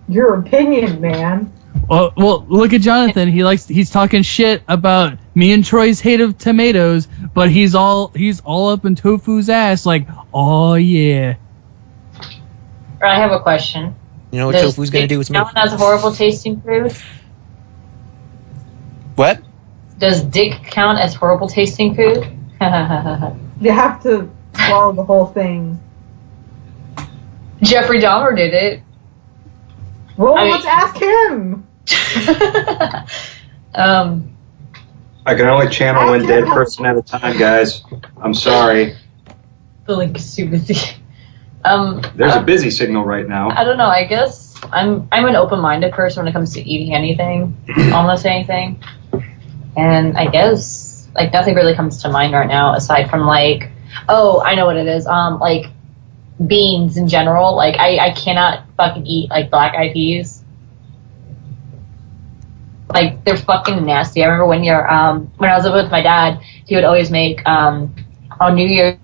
your opinion, man. Well, look at Jonathan. He's talking shit about me and Troy's hate of tomatoes, but he's all up in tofu's ass. Like, oh yeah. I have a question. You know what tofu's gonna do with me? No one has horrible tasting food. What? Does dick count as horrible tasting food? You have to swallow the whole thing. Jeffrey Dahmer did it. Well, I mean- let's ask him. I can only channel one dead person at a time, guys. I'm sorry. The link is too busy. There's a busy signal right now. I don't know. I guess I'm an open-minded person when it comes to eating anything, almost anything. And I guess like nothing really comes to mind right now aside from like, oh, I know what it is. Like beans in general. Like I cannot fucking eat like black-eyed peas. Like they're fucking nasty. I remember when I was living with my dad, he would always make on New Year's.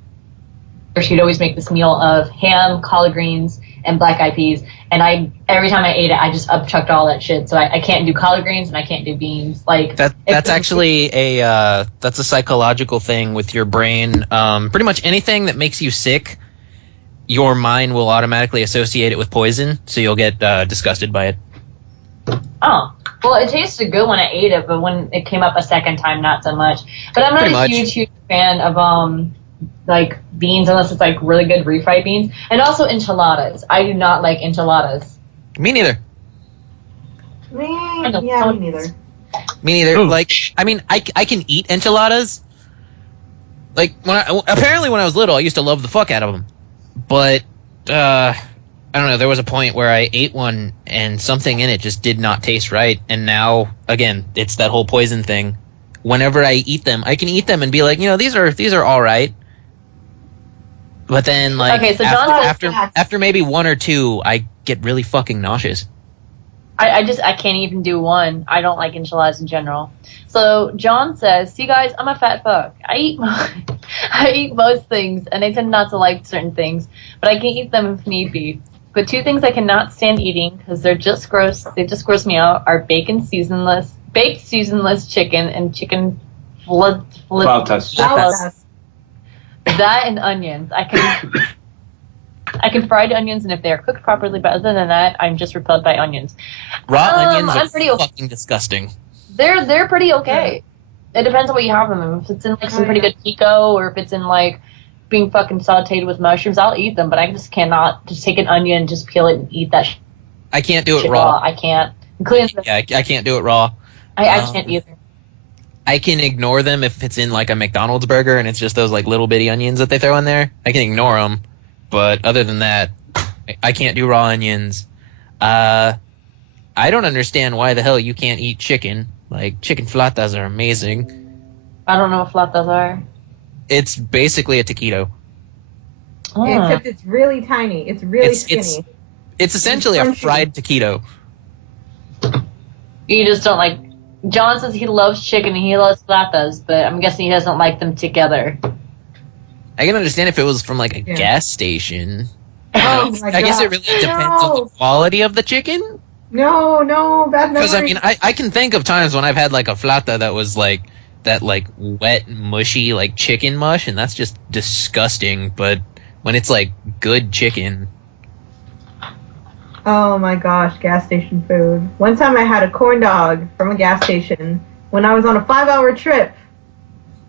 She'd always make this meal of ham, collard greens, and black-eyed peas. And every time I ate it, I just upchucked all that shit. So I can't do collard greens and I can't do beans. Like That's actually that's a psychological thing with your brain. Pretty much anything that makes you sick, your mind will automatically associate it with poison, so you'll get disgusted by it. Oh, well, it tasted good when I ate it, but when it came up a second time, not so much. But I'm not Pretty a much. huge fan of like beans unless it's like really good refried beans, and also enchiladas. I do not like enchiladas. Me neither. Me neither. Me neither. Ooh. Like, I mean, I can eat enchiladas. Like apparently when I was little, I used to love the fuck out of them. But I don't know. There was a point where I ate one and something in it just did not taste right. And now, again, it's that whole poison thing. Whenever I eat them, I can eat them and be like, these are all right. But then, like, Okay, so John after maybe one or two, I get really fucking nauseous. I can't even do one. I don't like enchiladas in general. So John says, "See, guys, I'm a fat fuck. I eat most things, and I tend not to like certain things, but I can eat them if need be. But two things I cannot stand eating because they're just gross. They just gross me out. Are baked seasonless chicken and chicken Flautas. That and onions. I can fry the onions, and if they are cooked properly, but other than that, I'm just repelled by onions. Raw onions I'm are pretty fucking disgusting. They're pretty okay. It depends on what you have them in. If it's in like some pretty good pico, or if it's in like being fucking sauteed with mushrooms, I'll eat them. But I just cannot just take an onion, just peel it, and eat that. I can't do it Shit raw. I can't. Including Yeah, I can't do it raw. I can't either. I can ignore them if it's in like a McDonald's burger and it's just those like little bitty onions that they throw in there. I can ignore them, but other than that, I can't do raw onions. I don't understand why the hell you can't eat chicken Like, chicken flautas are amazing. I don't know what flautas are. It's basically a taquito. Except it's really tiny. It's really skinny. It's essentially a fried taquito. You just don't like... John says he loves chicken and he loves flautas, but I'm guessing he doesn't like them together. I can understand if it was from, like, a gas station. Oh my I guess it gosh. really depends on the quality of the chicken. No, bad memory. Because, I mean, I can think of times when I've had, like, a flauta that was, like, that, like, wet, mushy, like, chicken mush, and that's just disgusting, but when it's, like, good chicken... Oh my gosh, gas station food. One time I had a corn dog from a gas station when I was on a 5-hour trip.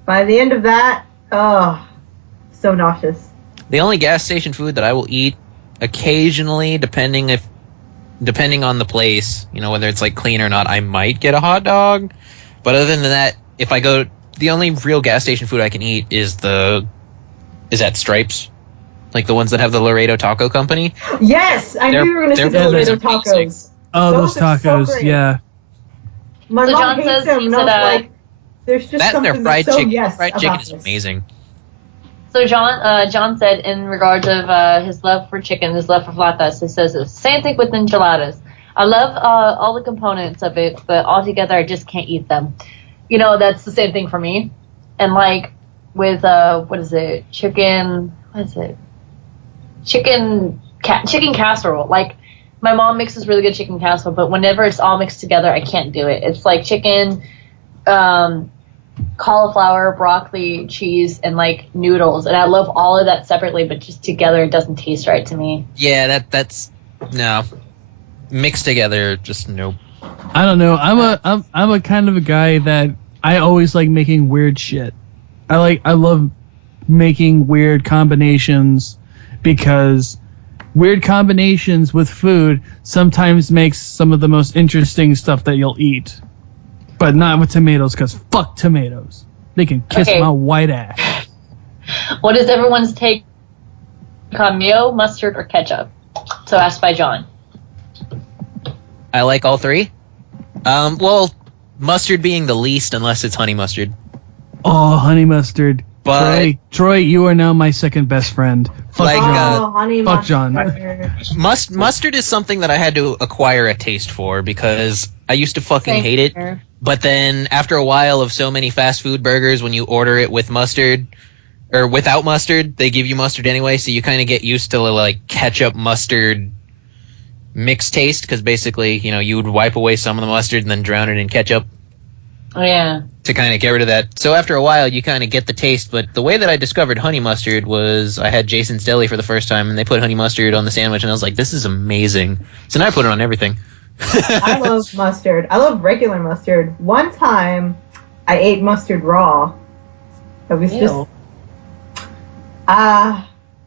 By the end of that, so nauseous. The only gas station food that I will eat occasionally, depending on the place, you know, whether it's like clean or not, I might get a hot dog. But other than that, if I go, the only real gas station food I can eat is at Stripes, like the ones that have the Laredo Taco Company. Yes, I knew you were going to say the Laredo tacos. Oh, those tacos, so yeah. My So mom John hates says them, he and I was said, like, there's just That and their something fried that's so chicken. yes Fried about chicken is this. amazing. So John said in regards of his love for chicken, his love for flautas, he says the same thing with enchiladas. I love all the components of it, but altogether I just can't eat them. You know, that's the same thing for me. And like with chicken casserole. Like my mom mixes really good chicken casserole, but whenever it's all mixed together, I can't do it. It's like chicken, cauliflower, broccoli, cheese, and like noodles, and I love all of that separately, but just together it doesn't taste right to me. Yeah, that's no. Mixed together, just nope. I don't know. I'm a kind of a guy that I always like making weird shit. I love making weird combinations because weird combinations with food sometimes makes some of the most interesting stuff that you'll eat. But not with tomatoes, because fuck tomatoes. They can kiss my white ass. What is everyone's take on mayo, mustard, or ketchup? So asked by John. I like all three. Well, mustard being the least, unless it's honey mustard. Oh, honey mustard. But Troy, you are now my second best friend. Fuck Like, John. Honey Fuck John. mustard. Mustard is something that I had to acquire a taste for because I used to fucking hate it. But then after a while of so many fast food burgers, when you order it with mustard or without mustard, they give you mustard anyway, so you kind of get used to like ketchup mustard mixed taste because basically, you know, you would wipe away some of the mustard and then drown it in ketchup. Oh, yeah. To kind of get rid of that. So after a while, you kind of get the taste. But the way that I discovered honey mustard was I had Jason's Deli for the first time, and they put honey mustard on the sandwich, and I was like, this is amazing. So now I put it on everything. I love mustard. I love regular mustard. One time, I ate mustard raw. It was just... I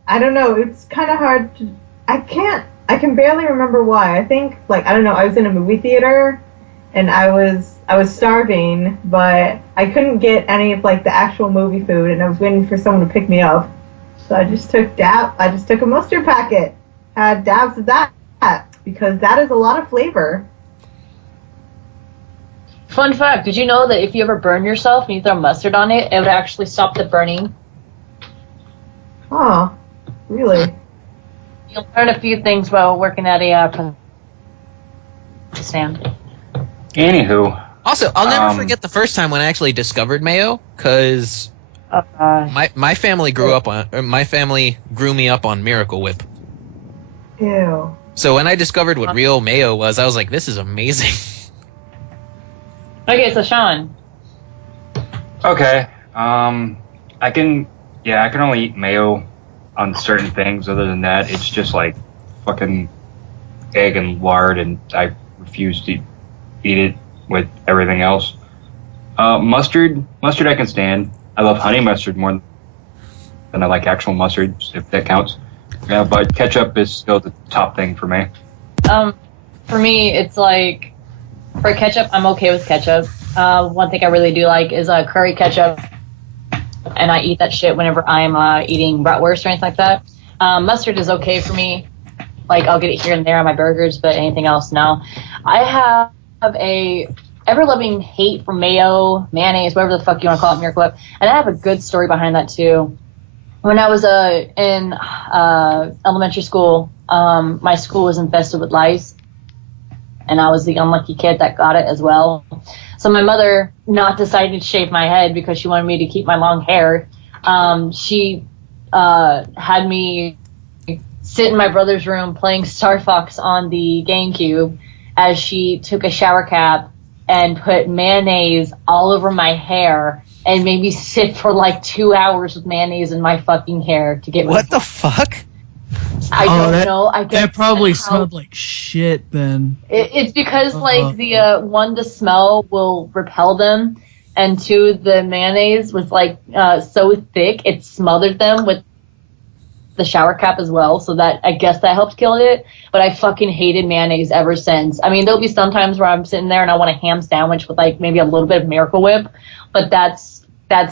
don't know. It's kind of hard to... I can barely remember why. I think, like, I don't know, I was in a movie theater, and I was starving, but I couldn't get any of like the actual movie food, and I was waiting for someone to pick me up. So I just took a mustard packet, had dabs of that, because that is a lot of flavor. Fun fact, did you know that if you ever burn yourself and you throw mustard on it, it would actually stop the burning? Oh, really? You'll learn a few things while working at a stand. Anywho. Also, I'll never forget the first time when I actually discovered mayo, because my family grew me up on Miracle Whip. Ew. So when I discovered what real mayo was, I was like, this is amazing. Okay, so Sean. Okay. I can only eat mayo on certain things. Other than that, it's just like fucking egg and lard, and I refuse to eat it with everything else. Mustard I can stand. I love honey mustard more than I like actual mustard, if that counts. Yeah, but ketchup is still the top thing for me. For me, it's like, for ketchup, I'm okay with ketchup. One thing I really do like is curry ketchup, and I eat that shit whenever I'm eating bratwurst or anything like that. Mustard is okay for me. Like, I'll get it here and there on my burgers, but anything else, no. I have a ever-loving hate for mayo, mayonnaise, whatever the fuck you want to call it, Miracle Whip. And I have a good story behind that too. When I was in elementary school, my school was infested with lice, and I was the unlucky kid that got it as well. So my mother not decided to shave my head because she wanted me to keep my long hair. She had me sit in my brother's room playing Star Fox on the GameCube as she took a shower cap and put mayonnaise all over my hair and made me sit for like 2 hours with mayonnaise in my fucking hair to get rid of What the fuck? I don't know. I guess That probably smelled like shit then. It's because like the one, the smell will repel them, and two, the mayonnaise was like so thick it smothered them with the shower cap as well. So that I guess that helped kill it. But I fucking hated mayonnaise ever since. I mean, there'll be some times where I'm sitting there and I want a ham sandwich with like maybe a little bit of Miracle Whip, but that's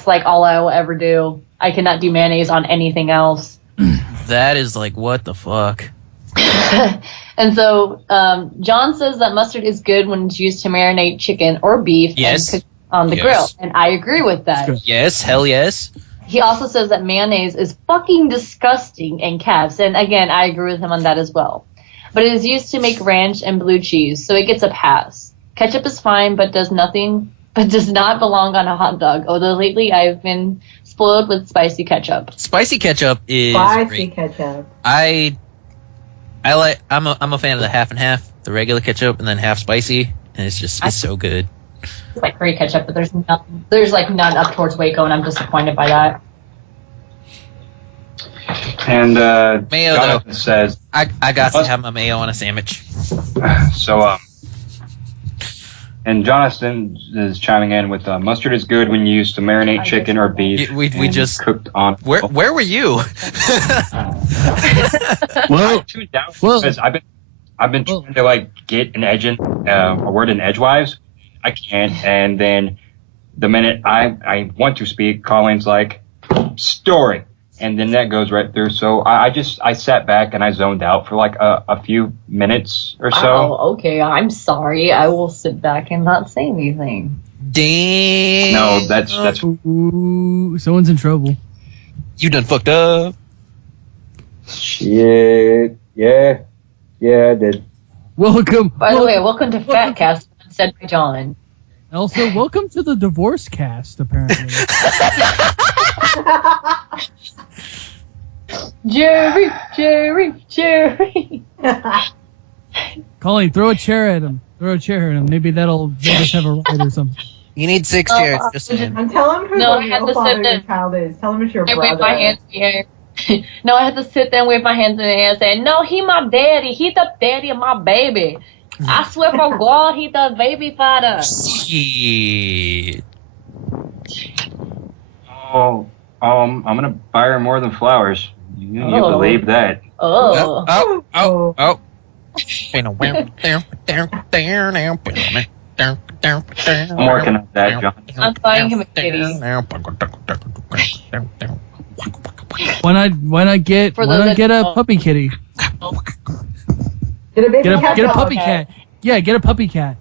like all I will ever do. I cannot do mayonnaise on anything else. That is like, what the fuck? And so John says that mustard is good when it's used to marinate chicken or beef and cook on the grill. And I agree with that. Yes, hell yes. He also says that mayonnaise is fucking disgusting in caps. And again, I agree with him on that as well. But it is used to make ranch and blue cheese, so it gets a pass. Ketchup is fine, but does not belong on a hot dog. Although lately I've been spoiled with spicy ketchup. Spicy ketchup is Spicy great. ketchup. I'm a fan of the half and half, the regular ketchup and then half spicy, and it's so good. It's like great ketchup, but there's like none up towards Waco, and I'm disappointed by that. And Mayo, Jonathan though. says, I got to have my mayo on a sandwich. so, and Jonathan is chiming in with mustard is good when used to marinate chicken or beef. We just cooked on. Where were you? Well, because I've been trying to like get an a word in edgewise. I can't, and then the minute I want to speak, Colin's like story, and then that goes right through. So I sat back and I zoned out for like a few minutes or so. Oh, okay. I'm sorry. I will sit back and not say anything. Damn. No, that's Ooh, someone's in trouble. You done fucked up. shit. Yeah, I did. Welcome. By the way, welcome to Fatcast, said by John. Also, welcome to the divorce cast, apparently. Jerry. Colleen, throw a chair at him. Maybe that'll make us have a ride or something. You need 6 chairs. Just saying. And tell him who No, the I had real to father sit of your there. child is. Tell him it's your I wave my brother. hands in the air. No, I had to sit there and wave my hands in the air and say, no, he my daddy. He the daddy of my baby. I swear for God, he the baby father. Shit. Oh, I'm gonna buy her more than flowers. You believe that? Oh. Oh. I'm working on that, John. I'm buying him a kitty. Why not get a puppy kitty? Get a baby cat. Get a dog. puppy cat. Yeah, get a puppy cat.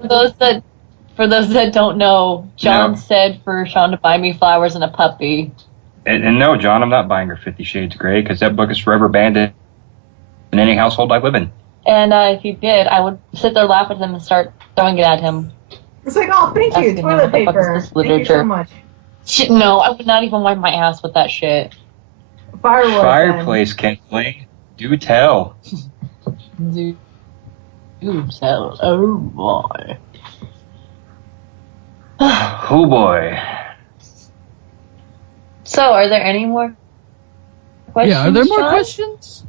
For those that don't know, John said for Sean to buy me flowers and a puppy. And no, John, I'm not buying her 50 Shades of Grey because that book is forever banned in any household I live in. And if he did, I would sit there, laugh at him, and start throwing it at him. It's like, oh, thank you, Asking him, toilet what the fuck paper. is this Thank you so literature? much. Shit, no, I would not even wipe my ass with that shit. Firewood. Fireplace kindling. Do tell. Dude, so, oh boy. Oh boy. So, are there any more questions? Yeah, are there more Sean? questions?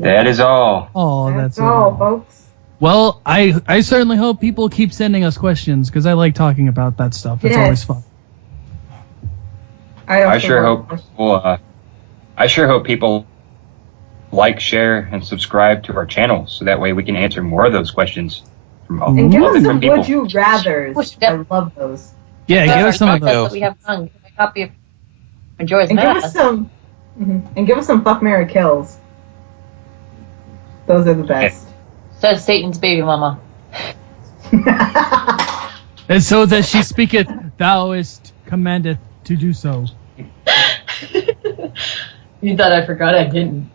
That is all. Oh, That's that's all, it. folks. Well, I certainly hope people keep sending us questions because I like talking about that stuff. It's Yes. always fun. I sure hope people like, share, and subscribe to our channel so that way we can answer more of those questions from all And give us some different people. would you rathers. I love those. Yeah, give us some of Podcast those. that we have done. Give me a copy of Majora's And give Mask. us some. And give us some fuck, marry, kills. Those are the best. Says Satan's baby mama. And so that she speaketh, thouest commandeth to do so. You thought I forgot? I didn't.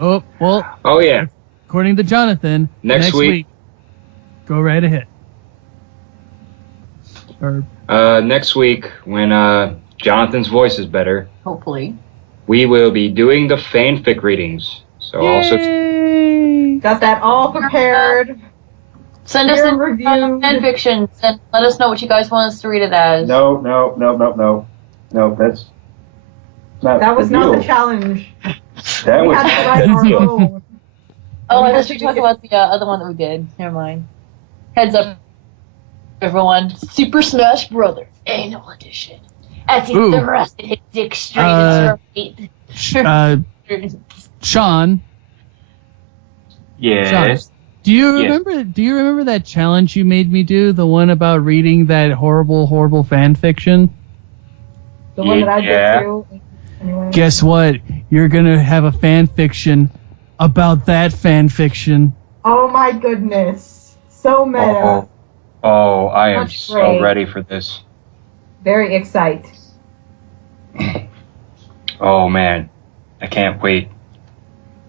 Oh, well, Oh yeah. according to Jonathan, Next week. Go right ahead. Or Next week, when Jonathan's voice is better, Hopefully. we will be doing the fanfic readings. So also, Yay! Got that all prepared. Send us Peer in reviewed. fan fiction and let us know what you guys want us to read it as. no, that's not. That was not the challenge. That We was had to write not our the deal. own. Oh, We I had thought to you were talking do- about the other one that we did. Never mind. Heads up, everyone. Super Smash Brothers Annual Edition. As he Ooh. thrusted his dick straight into her face. Sean, Yes. do you Yes. remember? Do you remember that challenge you made me do? The one about reading that horrible fan fiction. The one that I Yeah. did too. Anyway. Guess what? You're gonna have a fan fiction about that fan fiction. Oh my goodness. So meta. Oh, I am That's so great. ready for this. Very excited. Oh man, I can't wait.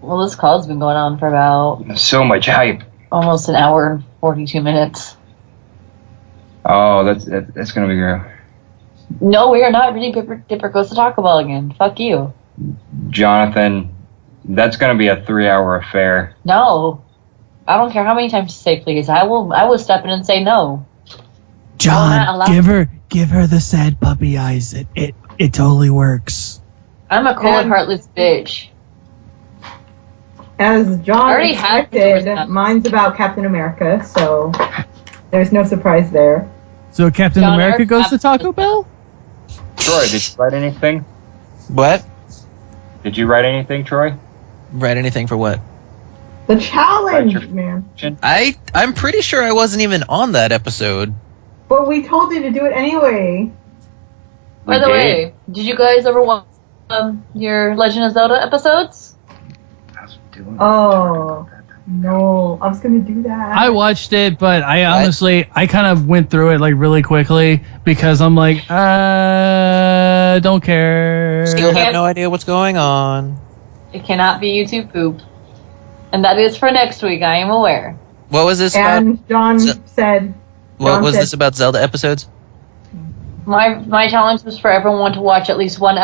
Well, this call's been going on for about So much hype. almost an hour and 42 minutes. Oh, that's gonna be great. No, we are not reading Dipper Goes to Taco Bell again. Fuck you. Jonathan, that's gonna be a 3-hour affair. No. I don't care how many times you say please. I will step in and say no. not allowed- John, give her the sad puppy eyes. It totally works. I'm a cold And- heartless bitch. As John already had expected, yours. mine's about Captain America, so there's no surprise there. So Captain John, America our goes to Taco Bell? Troy, did you write anything? What? Did you write anything, Troy? Write anything for what? The challenge, Right, man. I'm pretty sure I wasn't even on that episode. But we told you to do it anyway. By We the did. way, did you guys ever watch your Legend of Zelda episodes? I was doing Oh, no. I was going to do that. I watched it, but I honestly, I kind of went through it like really quickly because I'm like, don't care. Still have no idea what's going on. It cannot be YouTube poop. And that is for next week, I am aware. What was this about? And John said, What John was said- this about Zelda episodes? My challenge was for everyone to watch at least one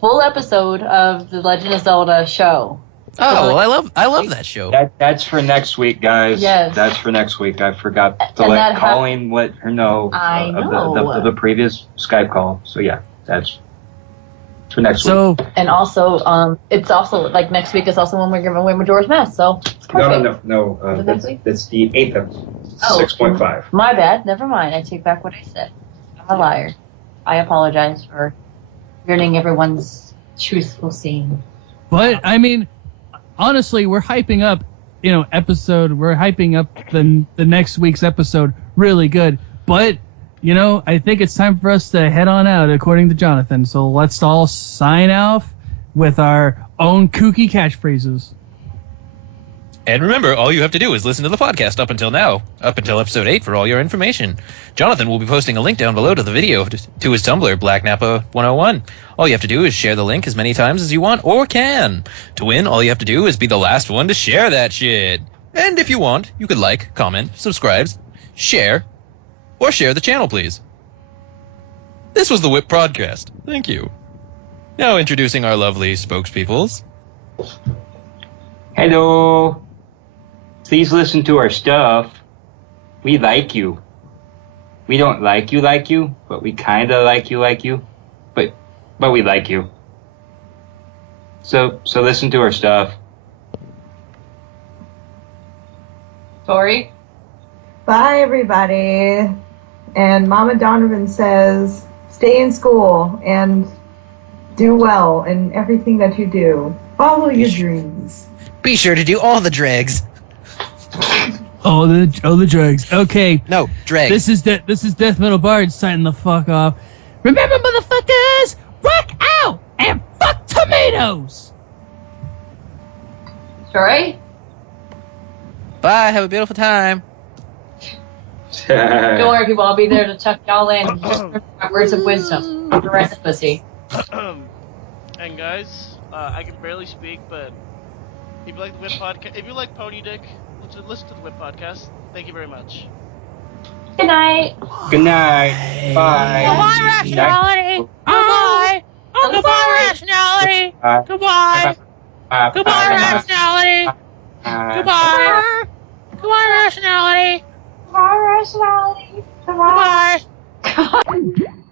full episode of the Legend of Zelda show. Oh, well, I love that show. That's for next week, guys. Yes. That's for next week. I forgot to And let that Colleen let her know, I of the previous Skype call. So yeah, that's for next week. So, And also, it's also, like, next week is also when we're giving away Majora's Mask, so it's perfect. No. Is it next week? That's the 8th episode. Oh. 6.5. My bad, never mind. I take back what I said. I'm a liar. I apologize for ruining everyone's truthful scene. but I mean, honestly, we're hyping up, we're hyping up the next week's episode really good. But, I think it's time for us to head on out, according to Jonathan. So let's all sign off with our own kooky catchphrases. And remember, all you have to do is listen to the podcast up until now, up until episode 8 for all your information. Jonathan will be posting a link down below to the video to his Tumblr, Black Napa 101. All you have to do is share the link as many times as you want or can. To win, all you have to do is be the last one to share that shit. And if you want, you could like, comment, subscribe, share, or share the channel, please. This was the W.I.P podcast. Thank you. Now introducing our lovely spokespeoples. Hello. Please listen to our stuff. We like you. We don't like you, but we kind of like you, but we like you. So listen to our stuff. Tori? bye, everybody. And Mama Donovan says, stay in school and do well in everything that you do. Follow your dreams. Be sure to do all the dregs. Oh, the drugs. Okay. No, dregs. This is Death Metal Bard signing the fuck off. Remember, motherfuckers, rock out and fuck tomatoes. Troy? Bye. Have a beautiful time. Don't worry, people. I'll be there to tuck y'all in. Just remember my words of wisdom. The rest of pussy. And guys, I can barely speak, but if you like the W.I.P podcast, if you like Pony Dick, listen to the W.I.P podcast. Thank you very much. Good night. Good night. Bye. Goodbye, rationality. Goodbye. Goodbye, rationality. Goodbye. Goodbye, rationality. Goodbye. Goodbye, rationality. Bye, rationality. Bye. Goodbye.